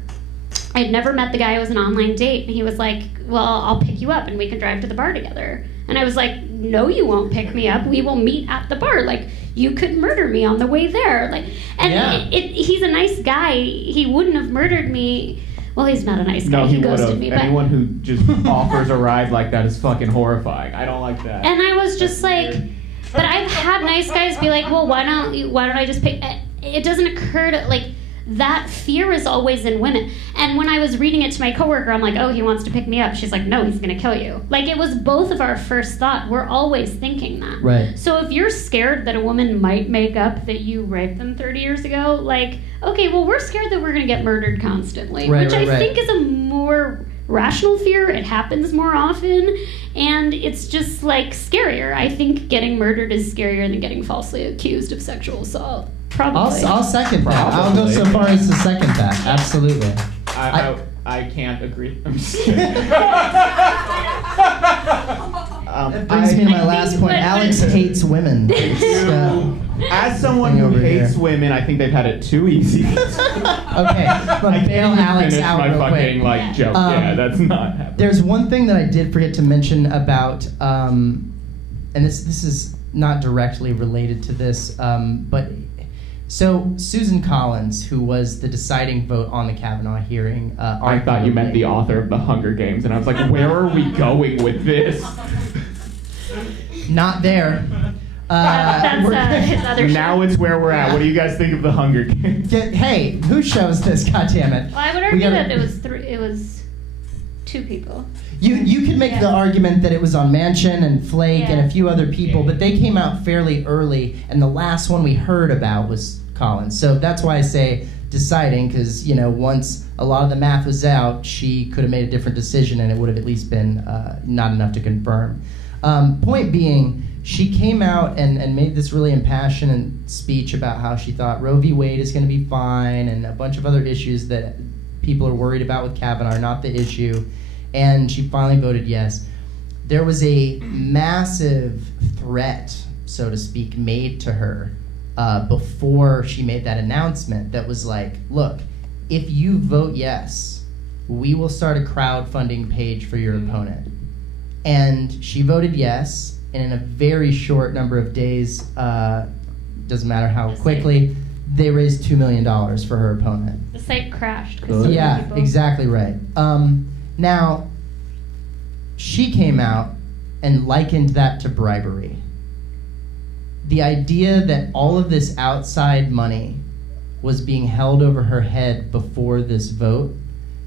I'd never met the guy. It was an online date, and he was like, well, I'll pick you up and we can drive to the bar together. And I was like, no, you won't pick me up. We will meet at the bar. Like, you could murder me on the way there. Like, and Yeah. he's a nice guy. He wouldn't have murdered me. Well, he's not a nice guy. No, he would ghosted have. me. But, Anyone who just offers a ride like that is fucking horrifying. I don't like that. and I was just like, but I've had nice guys be like, well, why don't I just pick? It doesn't occur to, like, that fear is always in women. And when I was reading it to my coworker, I'm like, oh, he wants to pick me up. She's like, no, he's gonna kill you. Like, it was both of our first thought. We're always thinking that. Right. So if you're scared that a woman might make up that you raped them 30 years ago, like, okay, well, we're scared that we're gonna get murdered constantly, Right, which right, I right. think is a more rational fear. It happens more often, and it's just like scarier. I think getting murdered is scarier than getting falsely accused of sexual assault. Probably. I'll second that. I'll go Probably. so far as to second that. Absolutely. I can't agree. I'm just kidding. That brings me to my last think point. what- Alex hates women. As someone Thing who over hates here. women, I think they've had it too easy. Okay, I but bail can't Alex finish out my real fucking quick. joke. Yeah, that's not happening. There's one thing that I did forget to mention about, and this is not directly related to this, but so Susan Collins, who was the deciding vote on the Kavanaugh hearing, I thought you meant the author of The Hunger Games, and I was like, where are we going with this? Not there. That's his other show. Now it's where we're at. What do you guys think of The Hunger Games? Hey, who shows this? God damn it! Well, I would We argue gotta- that it was 2 people. You could make the Yeah. argument that it was on Manchin and Flake and Yeah. a few other people, but they came out fairly early, and the last one we heard about was Collins. So that's why I say deciding, because once a lot of the math was out, she could have made a different decision, and it would have at least been not enough to confirm. Point being, she came out and made this really impassioned speech about how she thought Roe v. Wade is going to be fine, and a bunch of other issues that people are worried about with Kavanaugh are not the issue, and she finally voted yes. There was a massive threat, so to speak, made to her before she made that announcement that was like, look, if you vote yes, we will start a crowdfunding page for your opponent. And she voted yes, and in a very short number of days, doesn't matter how quickly, they raised $2 million for her opponent. The site crashed. Yeah, exactly right. Now, she came out and likened that to bribery. The idea that all of this outside money was being held over her head before this vote,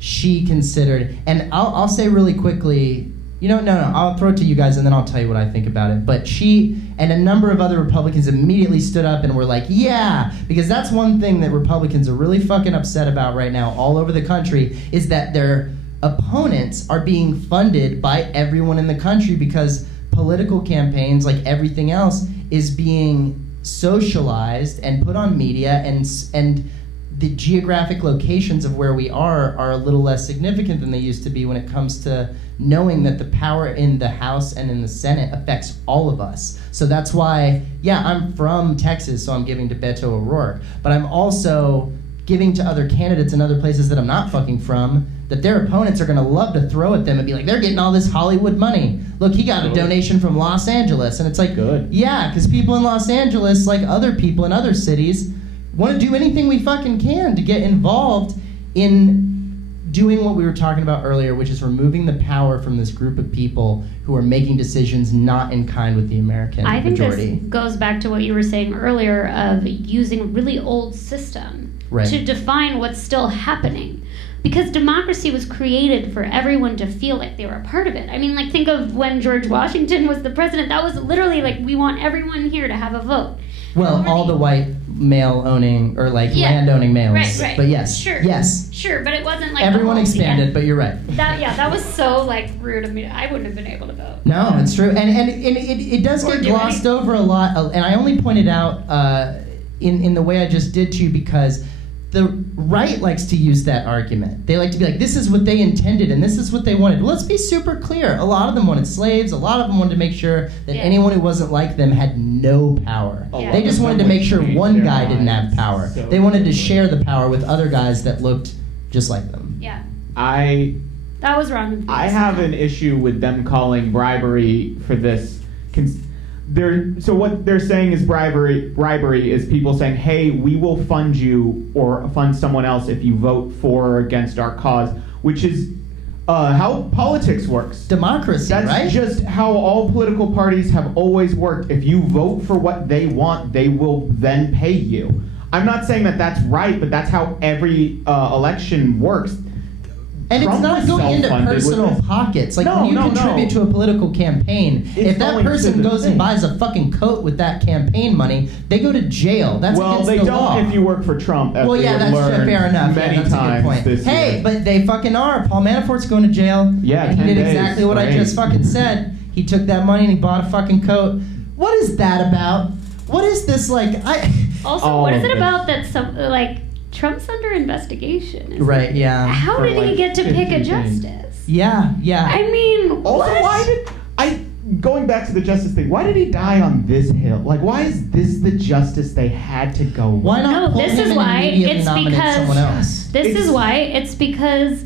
she considered, and I'll say really quickly, no, I'll throw it to you guys and then I'll tell you what I think about it. But she and a number of other Republicans immediately stood up and were like, yeah, because that's one thing that Republicans are really fucking upset about right now all over the country, is that their opponents are being funded by everyone in the country, because political campaigns, like everything else, is being socialized and put on media, and the geographic locations of where we are a little less significant than they used to be when it comes to knowing that the power in the House and in the Senate affects all of us. So that's why, yeah, I'm from Texas, so I'm giving to Beto O'Rourke, but I'm also giving to other candidates in other places that I'm not fucking from, that their opponents are going to love to throw at them and be like, they're getting all this Hollywood money. Look, he got a donation from Los Angeles. And it's like, good. Yeah, because people in Los Angeles, like other people in other cities, want to do anything we fucking can to get involved in doing what we were talking about earlier, which is removing the power from this group of people who are making decisions not in kind with the American majority. I think this goes back to what you were saying earlier of using a really old system to define what's still happening. Because democracy was created for everyone to feel like they were a part of it. I mean, like, think of when George Washington was the president. That was literally like, we want everyone here to have a vote. Well, all the white male-owning, or like land-owning males. Right. But yes. Sure. Yes. Sure, but it wasn't like everyone expanded, but you're right. That was so like rude of me. I wouldn't have been able to vote. No, it's true, and it does get glossed over a lot. And I only pointed out in the way I just did to you because the right likes to use that argument. They like to be like, this is what they intended and this is what they wanted. Let's be super clear. A lot of them wanted slaves. A lot of them wanted to make sure that anyone who wasn't like them had no power. They just wanted to make sure one guy didn't have power. They wanted to share the power with other guys that looked just like them. Yeah. That was wrong. I have an issue with them calling bribery for this. So what they're saying is bribery is people saying, hey, we will fund you or fund someone else if you vote for or against our cause, which is how politics works. Democracy, right? That's just how all political parties have always worked. If you vote for what they want, they will then pay you. I'm not saying that that's right, but that's how every election works. And Trump it's not going into personal pockets. Like, when you contribute to a political campaign, if that person goes and buys a fucking coat with that campaign money, they go to jail. That's against the law. Well, they don't if you work for Trump. Well, yeah, that's fair enough. Many times this year. Hey, but they fucking are. Paul Manafort's going to jail. Yeah, and he did exactly what I just fucking said. He took that money and he bought a fucking coat. What is that about? What is this like? Also, what is it about that some like Trump's under investigation? Right, yeah. How did he get to pick a justice? Yeah. I mean, also, going back to the justice thing, why did he die on this hill? Like, why is this the justice they had to go with? Why not pull him and immediately nominate someone else? It's because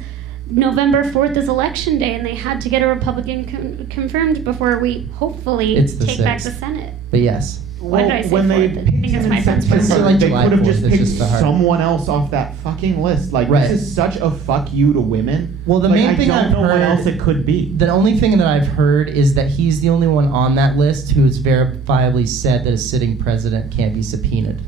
November 4th is election day, and they had to get a Republican confirmed before we hopefully take back the Senate. But yes. Why did I say fourth? I think it's my friend's birthday. They could have just picked someone else off that fucking list. Like, this is such a fuck you to women. Well, the main thing I've heard, I don't know what else it could be. The only thing that I've heard is that he's the only one on that list who's verifiably said that a sitting president can't be subpoenaed.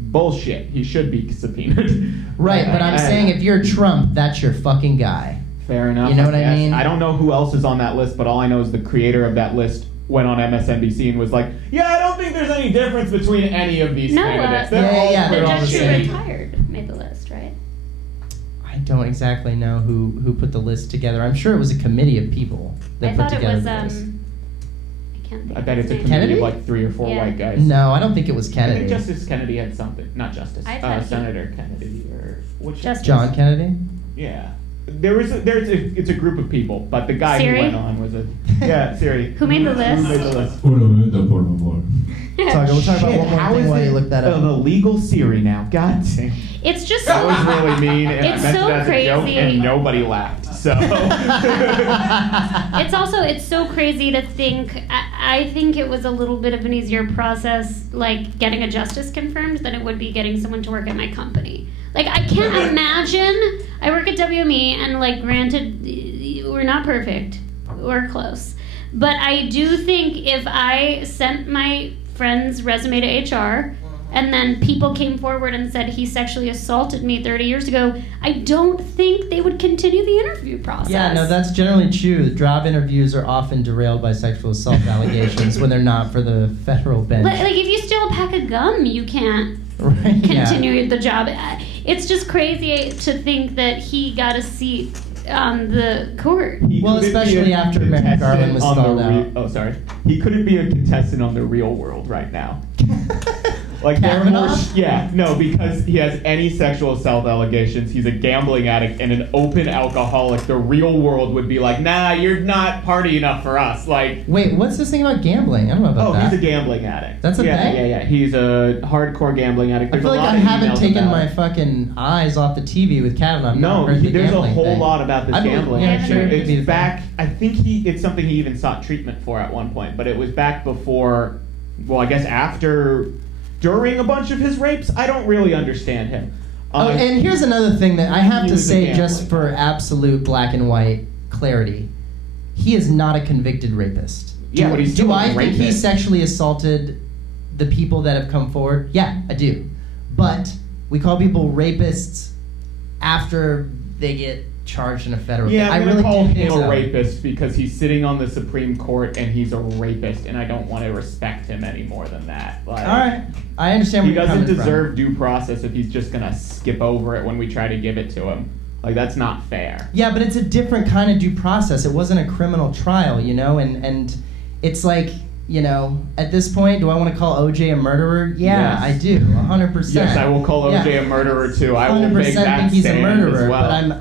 Bullshit. He should be subpoenaed. Right, but I'm saying if you're Trump, that's your fucking guy. Fair enough. You know what I mean? I don't know who else is on that list, but all I know is the creator of that list went on MSNBC and was like, yeah, I don't think there's any difference between any of these candidates. The judge who retired. the list, right? I don't exactly know who put the list together. I'm sure it was a committee of people that I put thought it together was, the list. I can't think I of bet his it's a name. committee Kennedy? of like 3 or 4 Yeah. white guys. No, I don't think it was I Kennedy. think Justice Kennedy had something. Not Justice. I thought he- Senator Kennedy or which? Justice. John Kennedy? Yeah. It's a group of people, but the guy Siri? who went on was Siri. Who made the list? Who made the list? Un momento, por favor. We'll talk about one more How thing is while it you look that up. the legal Siri now? God damn. It's just That was really mean, and It's I meant so it as a joke, crazy. and nobody laughed. So it's so crazy to think. I think it was a little bit of an easier process, like getting a justice confirmed, than it would be getting someone to work at my company. Like, I can't imagine. I work at WME, and like, granted, we're not perfect. We're close. But I do think if I sent my friend's resume to HR, and then people came forward and said he sexually assaulted me 30 years ago, I don't think they would continue the interview process. Yeah, no, that's generally true. Job interviews are often derailed by sexual assault allegations when they're not for the federal bench. Like, if you steal a pack of gum, you can't Right, yeah. continue the job. It's just crazy to think that he got a seat on the court. He Well, couldn't be especially a after Merrick contestant Garland was on the stalled out. Oh, sorry. He couldn't be a contestant on The Real World right now. Like, there are more. Kavanaugh? Because he has any sexual assault allegations. He's a gambling addict and an open alcoholic. The Real World would be like, nah, you're not party enough for us. Like, Wait, what's this thing about gambling? I don't know about that. he's a gambling addict. That's a thing? Yeah. He's a hardcore gambling addict. I There's feel a like lot I of haven't emails taken about my it. fucking eyes off the TV with Kavanaugh. I've No, not heard the there's a gambling whole thing. lot about this I believe- gambling. yeah, sure, it could be the It's back. I think it's something he even sought treatment for at one point, but it was back before. Well, I guess during a bunch of his rapes. I don't really understand him. Oh, and here's another thing that I have He to was a say, gambler. just for absolute black and white clarity. He is not a convicted rapist. Yeah, but he's still Do a I think he rapist. sexually assaulted the people that have come forward? Yeah, I do. But we call people rapists after they get charged in a federal Yeah, case. I'm I gonna really call do him think a so. rapist because he's sitting on the Supreme Court and he's a rapist, and I don't want to respect him any more than that. Like, All right, I understand he where you're doesn't coming from. deserve due process if he's just gonna skip over it when we try to give it to him. Like, that's not fair. Yeah, but it's a different kind of due process. It wasn't a criminal trial, you know, and it's like, you know, at this point, do I want to call OJ a murderer? Yeah, Yes. I do, 100%. Yes, I will call OJ Yeah. a murderer too. I will make 100% that think he's a stand murderer, as well. but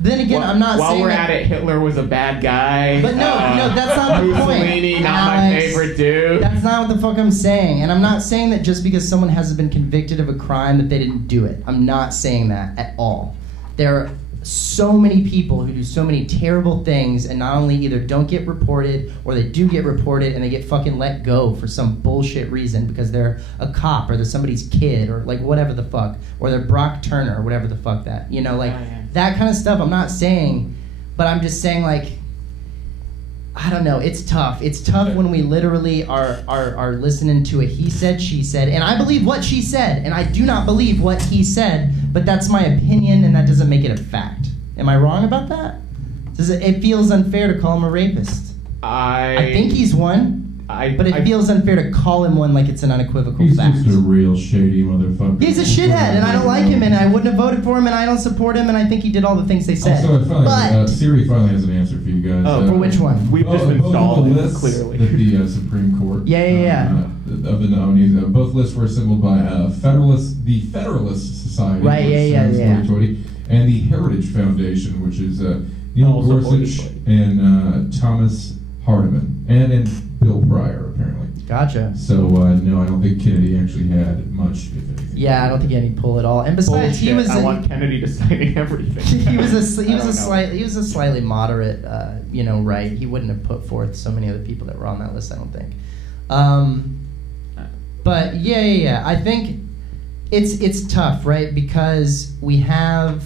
then again, I'm not While saying we're that, at it, Hitler was a bad guy. But no, that's not the point. Mussolini, not my Alex, favorite dude. That's not what the fuck I'm saying. And I'm not saying that just because someone hasn't been convicted of a crime that they didn't do it. I'm not saying that at all. There are so many people who do so many terrible things and not only either don't get reported or they do get reported and they get fucking let go for some bullshit reason because they're a cop or they're somebody's kid or like whatever the fuck, or they're Brock Turner or whatever the fuck that, you know, like that kind of stuff. I'm not saying, but I'm just saying, like, I don't know. It's tough. It's tough when we literally are listening to a he said, she said, and I believe what she said, and I do not believe what he said, but that's my opinion, and that doesn't make it a fact. Am I wrong about that? It feels unfair to call him a rapist. I think he's one, but it feels unfair to call him one like it's an unequivocal He's fact. just a real shady motherfucker. He's a shithead, and I don't like him, and I wouldn't have voted for him, and I don't support him, and I think he did all the things they said. Also, Siri finally has an answer for you guys. For which one? We've just both installed of the it, lists clearly. that the Supreme Court of the nominees, both lists were assembled by the Federalist Society, Right, yeah. 2020, and the Heritage Foundation, which is Neil Also Gorsuch and Thomas Hardiman, and Bill Pryor, apparently. Gotcha. So, no, I don't think Kennedy actually had much, if anything. Yeah, I don't think he had any pull at all. And besides, he was I want Kennedy to sign everything. he was a slightly moderate, right. He wouldn't have put forth so many other people that were on that list, I don't think. But yeah. I think it's tough, right? Because we have.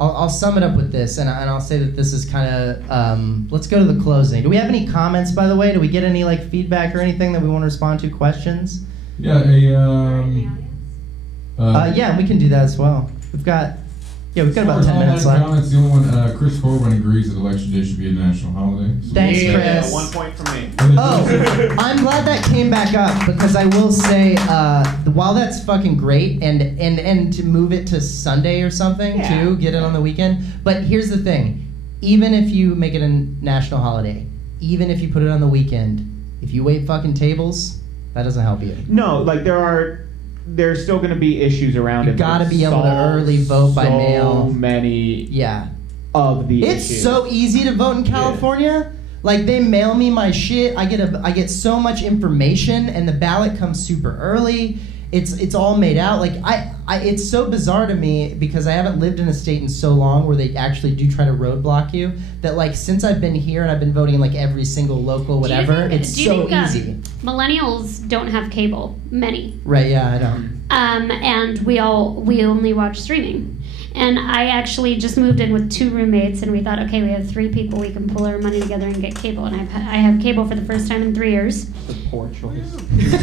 I'll sum it up with this, and I'll say that this is kind of. Let's go to the closing. Do we have any comments, by the way? Do we get any feedback or anything that we want to respond to? Questions? Yeah, Yeah, we can do that as well. We've got Yeah, we've got about As 10 far as minutes online left. comments, the only one, Chris Corbin agrees that Election Day should be a national holiday. So Thanks, Yeah, Chris. 1 point for me. Oh, I'm glad that came back up because I will say, while that's fucking great, and to move it to Sunday or something Yeah. too, get it on the weekend. But here's the thing: even if you make it a national holiday, even if you put it on the weekend, if you wait fucking tables, that doesn't help you. No, like there's still going to be issues around You it. gotta There's be able to early vote by mail. So many Yeah. of the It's issues. so easy to vote in California. Like they mail me my shit. I get so much information, and the ballot comes super early. It's all made out. Like it's so bizarre to me because I haven't lived in a state in so long where they actually do try to roadblock you. That like since I've been here and I've been voting in like every single local whatever, do you so think, easy. Millennials don't have cable. Many. Right? Yeah, I know. And we only watch streaming. And I actually just moved in with 2 roommates, and we thought, okay, we have 3 people, we can pull our money together and get cable. And I have cable for the first time in 3 years. The poor choice.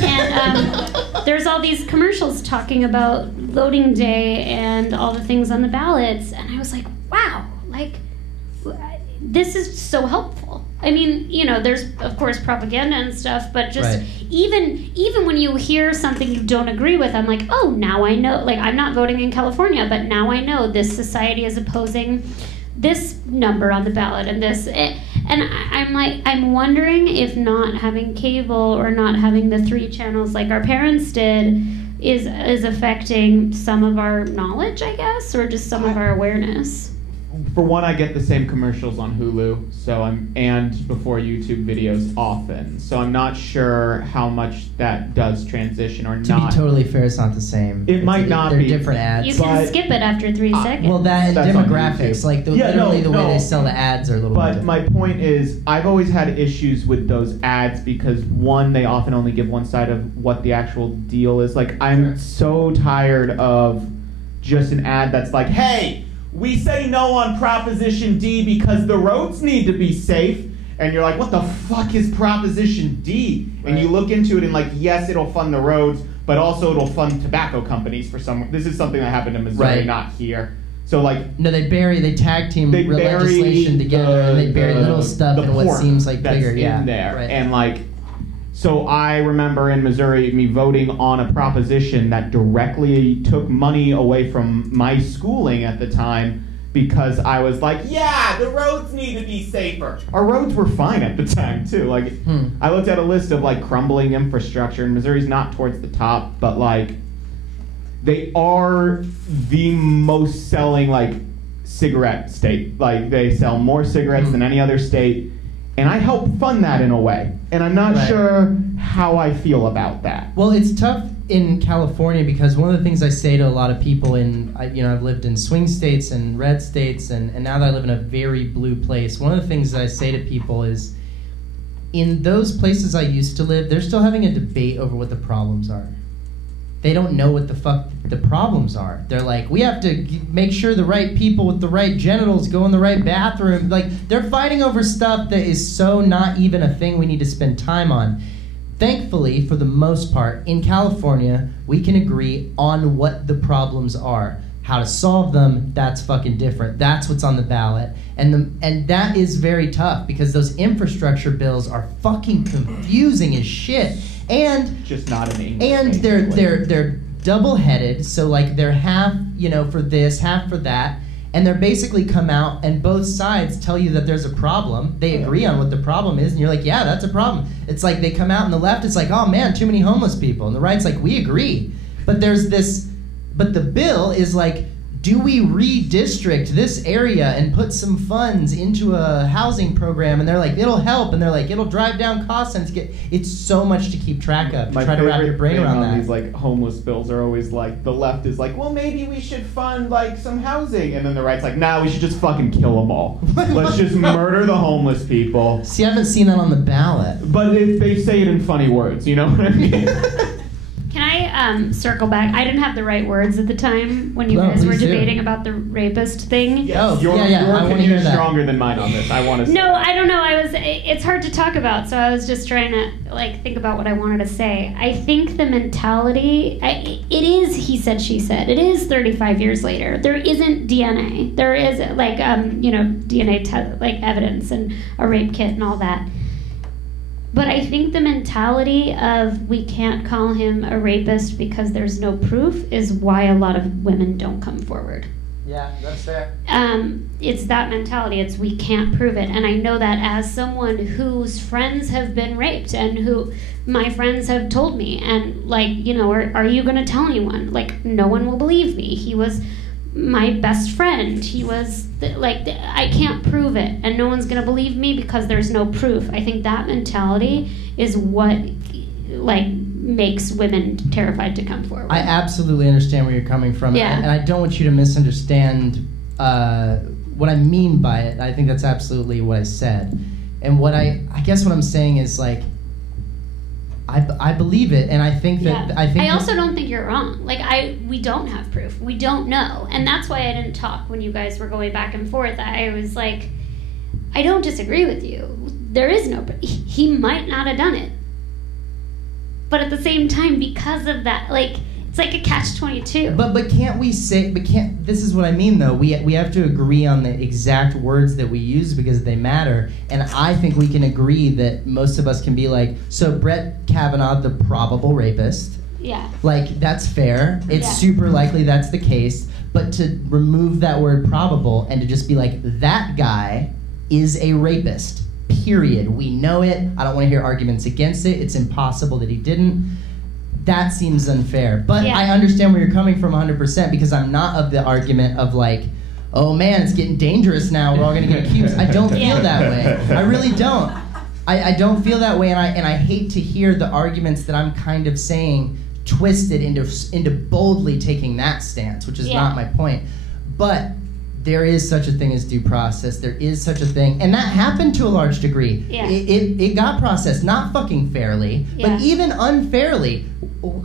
And there's all these commercials talking about voting day and all the things on the ballots, and I was like, wow, like this is so helpful. I mean, there's of course propaganda and stuff, but just Right. even when you hear something you don't agree with, I'm like, oh, now I know. Like, I'm not voting in California, but now I know this society is opposing this number on the ballot and this. And I'm wondering if not having cable or not having the 3 channels like our parents did is affecting some of our knowledge, I guess, or just some of our awareness. For one, I get the same commercials on Hulu, and before YouTube videos often. So I'm not sure how much that does transition or To not. be totally fair, it's not the same. It might not they're be. different ads. You can But- skip it after 3 seconds. Well, that and That's on demographics, YouTube. like Yeah, literally the way no. they sell the ads are a little bit But different. my point is, I've always had issues with those ads because one, they often only give one side of what the actual deal is. Like, I'm so tired of just an ad that's like, hey, we say no on Proposition D because the roads need to be safe. And you're like, what the fuck is Proposition D? And you look into it and like, yes, it'll fund the roads, but also it'll fund tobacco companies for some. This is something that happened in Missouri, Right. not here. So like, No, they tag team they bury legislation together, and they bury little stuff the in what pork seems like that's bigger. in Yeah, there. right. And like, so I remember in Missouri me voting on a proposition that directly took money away from my schooling at the time because I was like, yeah, the roads need to be safer. Our roads were fine at the time too. Like, I looked at a list of like crumbling infrastructure, and Missouri's not towards the top, but like, they are the most selling like cigarette state. Like, they sell more cigarettes than any other state, and I help fund that in a way. And I'm not Right. sure how I feel about that. Well, it's tough in California because one of the things I say to a lot of people I've lived in swing states and red states, and now that I live in a very blue place, one of the things that I say to people is, in those places I used to live, they're still having a debate over what the problems are. They don't know what the fuck the problems are. They're like, we have to make sure the right people with the right genitals go in the right bathroom. Like, they're fighting over stuff that is so not even a thing we need to spend time on. Thankfully, for the most part, in California, we can agree on what the problems are. How to solve them, that's fucking different. That's what's on the ballot. And that is very tough because those infrastructure bills are fucking confusing as shit. And Just not an English. and they're double-headed, so like they're half, for this, half for that, and they're basically come out and both sides tell you that there's a problem. They agree on what the problem is, and you're like, yeah, that's a problem. It's like they come out on the left, it's like, oh man, too many homeless people, and the right's like, we agree. But the bill is like, do we redistrict this area and put some funds into a housing program? And they're like, it'll help. And they're like, it'll drive down costs. And it's so much to keep track of. My Try to wrap your brain favorite thing around on that. these like homeless bills are always like, the left is like, well, maybe we should fund like some housing, and then the right's like, nah, we should just fucking kill them all. Let's just murder the homeless people. See, I haven't seen that on the ballot. But they say it in funny words, you know what I mean? Can I circle back. I didn't have the right words at the time when you No, guys were please do. debating about the rapist thing. Oh, Your I want to opinion hear is that. stronger than mine on this. I want to. No, I don't know. It's hard to talk about, so I was just trying to like think about what I wanted to say. I think the mentality, it is he said, she said. It is 35 years later. There isn't DNA. There is like DNA like evidence and a rape kit and all that. But I think the mentality of we can't call him a rapist because there's no proof is why a lot of women don't come forward. Yeah, that's fair. It's that mentality. It's we can't prove it. And I know that as someone whose friends have been raped and who my friends have told me. And like, are you going to tell anyone? Like, no one will believe me. He was my best friend. He was I can't prove it, and no one's gonna believe me because there's no proof. I think that mentality is what makes women terrified to come forward. I absolutely understand where you're coming from, Yeah. and I don't want you to misunderstand what I mean by it. I think that's absolutely what I said, and what I guess what I'm saying is like I believe it, and I think that I also don't think you're wrong. We don't have proof. We don't know, and that's why I didn't talk when you guys were going back and forth. I was like, I don't disagree with you. There is no proof. He might not have done it, but at the same time, because of that, it's like a catch-22. But can't we say? This is what I mean though. We have to agree on the exact words that we use because they matter. And I think we can agree that most of us can be like, so Brett Kavanaugh, the probable rapist. Yeah. That's fair. It's super likely that's the case. But to remove that word probable and to just be like, that guy is a rapist. Period. We know it. I don't want to hear arguments against it. It's impossible that he didn't. That seems unfair. But I understand where you're coming from 100% because I'm not of the argument of like, oh man, it's getting dangerous now. We're all going to get accused. I don't feel that way. I really don't. I don't feel that way, and I hate to hear the arguments that I'm kind of saying twisted into boldly taking that stance, which is not my point. But there is such a thing as due process. There is such a thing. And that happened to a large degree. Yeah. It got processed, not fucking fairly, but even unfairly.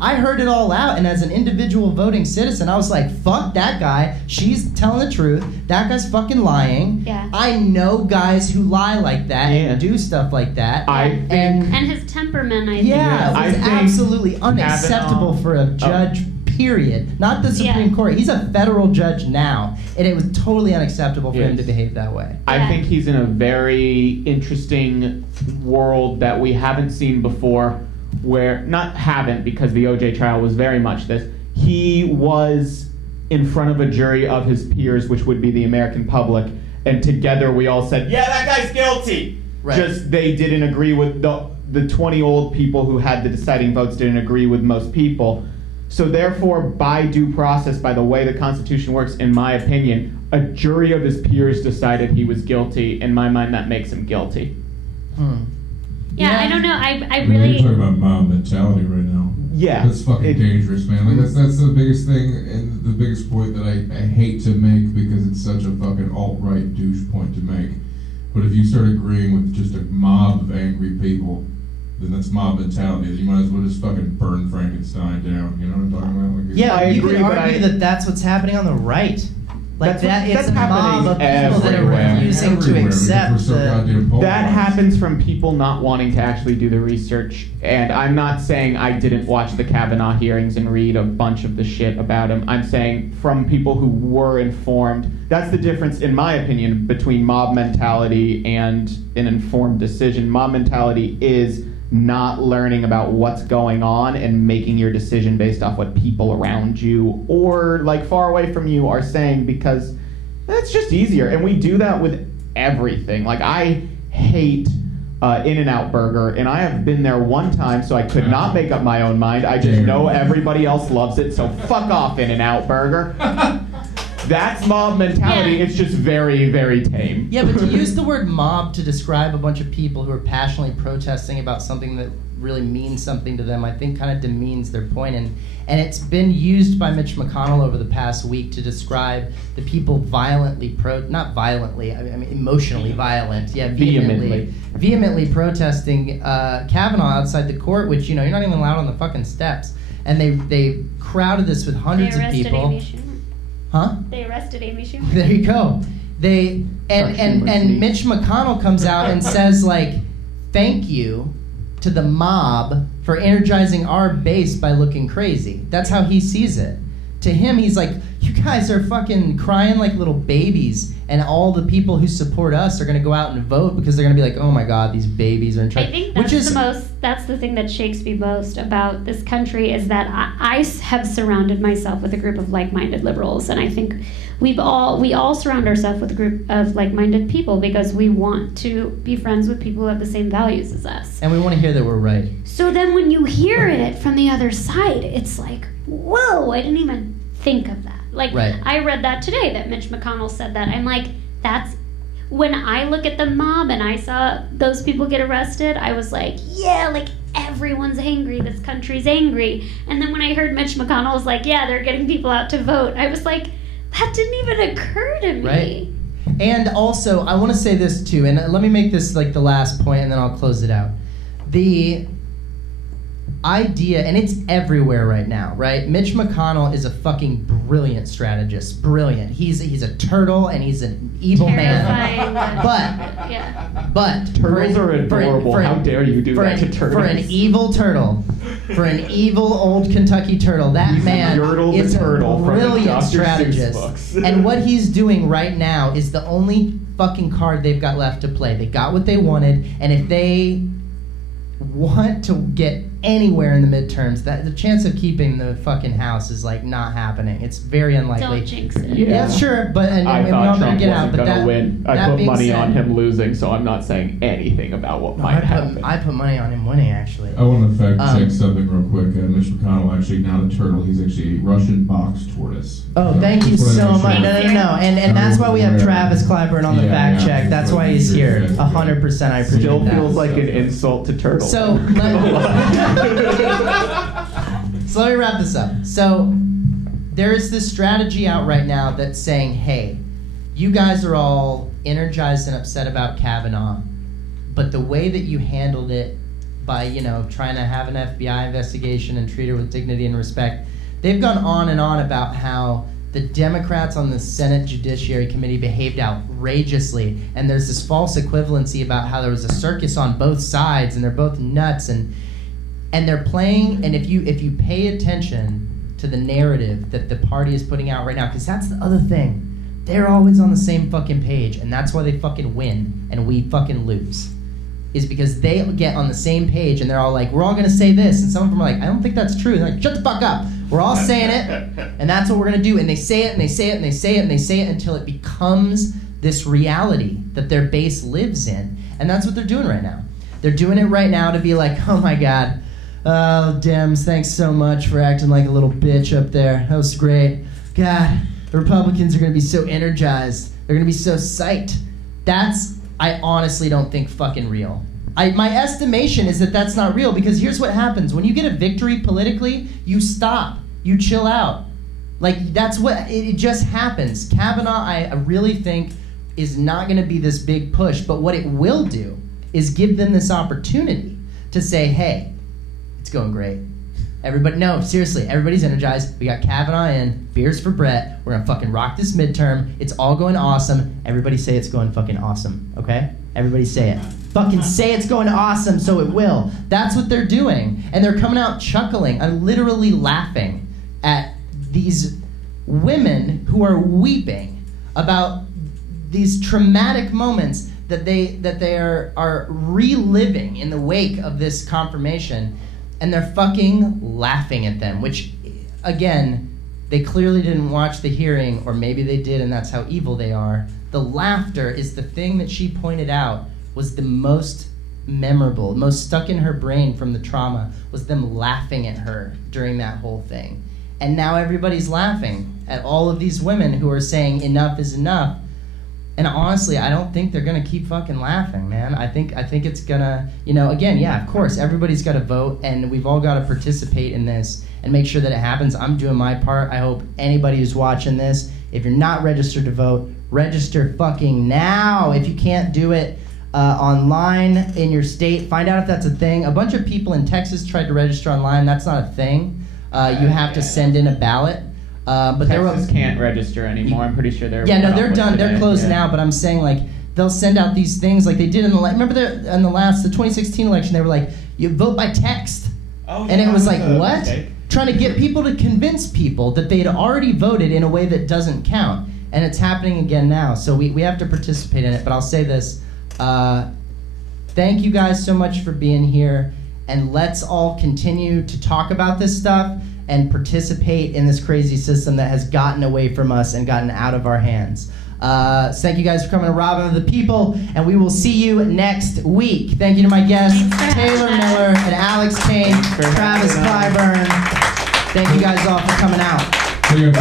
I heard it all out, and as an individual voting citizen, I was like, fuck that guy. She's telling the truth. That guy's fucking lying. Yeah. I know guys who lie like that and do stuff like that. And his temperament, I think. Yeah, it was absolutely unacceptable for a judge, period. Not the Supreme Court. He's a federal judge now, and it was totally unacceptable for him to behave that way. I think he's in a very interesting world that we haven't seen before, because the OJ trial was very much this. He was in front of a jury of his peers, which would be the American public, and together we all said, yeah, that guy's guilty. Right. Just they didn't agree with the 20 old people who had the deciding votes didn't agree with most people. So therefore, by due process, by the way the Constitution works, in my opinion, a jury of his peers decided he was guilty. In my mind, that makes him guilty. Yeah, I don't know. I You're really. talking about mob mentality right now. Yeah. That's fucking dangerous, man. That's the biggest thing and the biggest point that I hate to make because it's such a fucking alt-right douche point to make. But if you start agreeing with just a mob of angry people, then that's mob mentality. You might as well just fucking burn Frankenstein down. You know what I'm talking about? Like, Yeah, I you agree, could but argue that that's what's happening on the right. Like it's a mob of people that are everywhere. refusing to accept That happens from people not wanting to actually do the research. And I'm not saying I didn't watch the Kavanaugh hearings and read a bunch of the shit about him. I'm saying from people who were informed. That's the difference, in my opinion, between mob mentality and an informed decision. Mob mentality is not learning about what's going on and making your decision based off what people around you or like far away from you are saying, because that's just easier. And we do that with everything. Like I hate In-N-Out Burger, and I have been there one time, so I could not make up my own mind. I just know everybody else loves it, so fuck off, In-N-Out Burger. That's mob mentality. It's just very, very tame. Yeah, but to use the word mob to describe a bunch of people who are passionately protesting about something that really means something to them, I think kind of demeans their point. And it's been used by Mitch McConnell over the past week to describe the people violently not violently, I mean emotionally violent. Yeah, vehemently protesting Kavanaugh outside the court, which, you're not even allowed on the fucking steps. and they crowded this with hundreds They of arrested people. Amy Schumer. Huh? They arrested Amy Schumer. There you go. They and Mitch McConnell comes out and says like, "Thank you to the mob for energizing our base by looking crazy." That's how he sees it. To him, he's like, "You guys are fucking crying like little babies, and all the people who support us are gonna go out and vote because they're gonna be like, oh my god, these babies are in charge." I think that's the thing that shakes me most about this country is that I have surrounded myself with a group of like-minded liberals, and I think we all surround ourselves with a group of like-minded people because we want to be friends with people who have the same values as us. And we want to hear that we're right. So then when you hear it from the other side, it's like, whoa, I didn't even think of that. Like, right. I read that today, that Mitch McConnell said that. I'm like, that's... When I look at the mob and I saw those people get arrested, I was like, yeah, like, everyone's angry. This country's angry. And then when I heard Mitch McConnell was like, yeah, they're getting people out to vote, I was like, that didn't even occur to me. Right. And also, I want to say this too, and let me make this like the last point, and then I'll close it out. The idea, and it's everywhere right now, right? Mitch McConnell is a fucking brilliant strategist. Brilliant. He's a turtle, and he's an evil Terrifying. man. But turtles are adorable. How dare you do that to turtles? For an evil turtle, for an evil old Kentucky turtle, that man is a brilliant strategist. And what he's doing right now is the only fucking card they've got left to play. They got what they wanted, and if they want to get anywhere in the midterms, that the chance of keeping the fucking house is like not happening. It's very unlikely. Don't jinx it. Yeah, sure, but I thought Trump wasn't going to win. I put money said, on him losing, so I'm not saying anything about what might happen. I put money on him winning, actually. I want to fact check something real quick. Mitch McConnell actually not a turtle. He's actually a Russian box tortoise. Oh, thank you so much. No. And that's why we have Travis Clyburn on the fact check. That's why he's here. 100%. I appreciate Still that. feels like an insult to turtles. So let me wrap this up. So there is this strategy out right now that's saying, hey, you guys are all energized and upset about Kavanaugh, but the way that you handled it by, trying to have an FBI investigation and treat her with dignity and respect, they've gone on and on about how the Democrats on the Senate Judiciary Committee behaved outrageously, and there's this false equivalency about how there was a circus on both sides, and they're both nuts, and they're playing. And if you pay attention to the narrative that the party is putting out right now, because that's the other thing, they're always on the same fucking page, and that's why they fucking win and we fucking lose, is because they get on the same page and they're all like, we're all gonna say this, and some of them are like, I don't think that's true. And they're like, shut the fuck up. We're all saying it, and that's what we're gonna do. And they say it, and they say it, and they say it, and they say it until it becomes this reality that their base lives in. And that's what they're doing right now. They're doing it right now to be like, oh my god, oh, Dems, thanks so much for acting like a little bitch up there. That was great. God, the Republicans are gonna be so energized. They're gonna be so psyched. That's, I honestly don't think fucking real. My estimation is that that's not real, because here's what happens. When you get a victory politically, you stop. You chill out. Like, that's what, it just happens. Kavanaugh, I really think, is not going to be this big push, but what it will do is give them this opportunity to say, hey, it's going great. Everybody, no, seriously, everybody's energized. We got Kavanaugh in, beers for Brett. We're going to fucking rock this midterm. It's all going awesome. Everybody say it's going fucking awesome, okay? Everybody say it. Fucking say it's going awesome, so it will. That's what they're doing. And they're coming out chuckling and literally laughing at these women who are weeping about these traumatic moments that they are reliving in the wake of this confirmation, and they're fucking laughing at them, which, again, they clearly didn't watch the hearing, or maybe they did, and that's how evil they are. The laughter is the thing that she pointed out was the most memorable, most stuck in her brain from the trauma, was them laughing at her during that whole thing. And now everybody's laughing at all of these women who are saying enough is enough. And honestly, I don't think they're gonna keep fucking laughing, man. I think it's gonna, again, yeah, of course, everybody's gotta vote, and we've all gotta participate in this and make sure that it happens. I'm doing my part. I hope anybody who's watching this, if you're not registered to vote, register fucking now. If you can't do it online in your state, find out if that's a thing. A bunch of people in Texas tried to register online. That's not a thing. you have to send in a ballot. But Texas can't register anymore. I'm pretty sure they're yeah, no, they're off done. today. They're closed Yeah. now. But I'm saying like they'll send out these things like they did in the remember in the 2016 election they were like you vote by text, and it was like what? Mistake. Trying to get people to convince people that they'd already voted in a way that doesn't count, and it's happening again now. So we have to participate in it. But I'll say this: thank you guys so much for being here, and let's all continue to talk about this stuff and participate in this crazy system that has gotten away from us and gotten out of our hands. So thank you guys for coming to Robin of the People, and we will see you next week. Thank you to my guests, Taylor Miller and Alex Caine, Travis Clyburn. Thank you guys all for coming out. So you have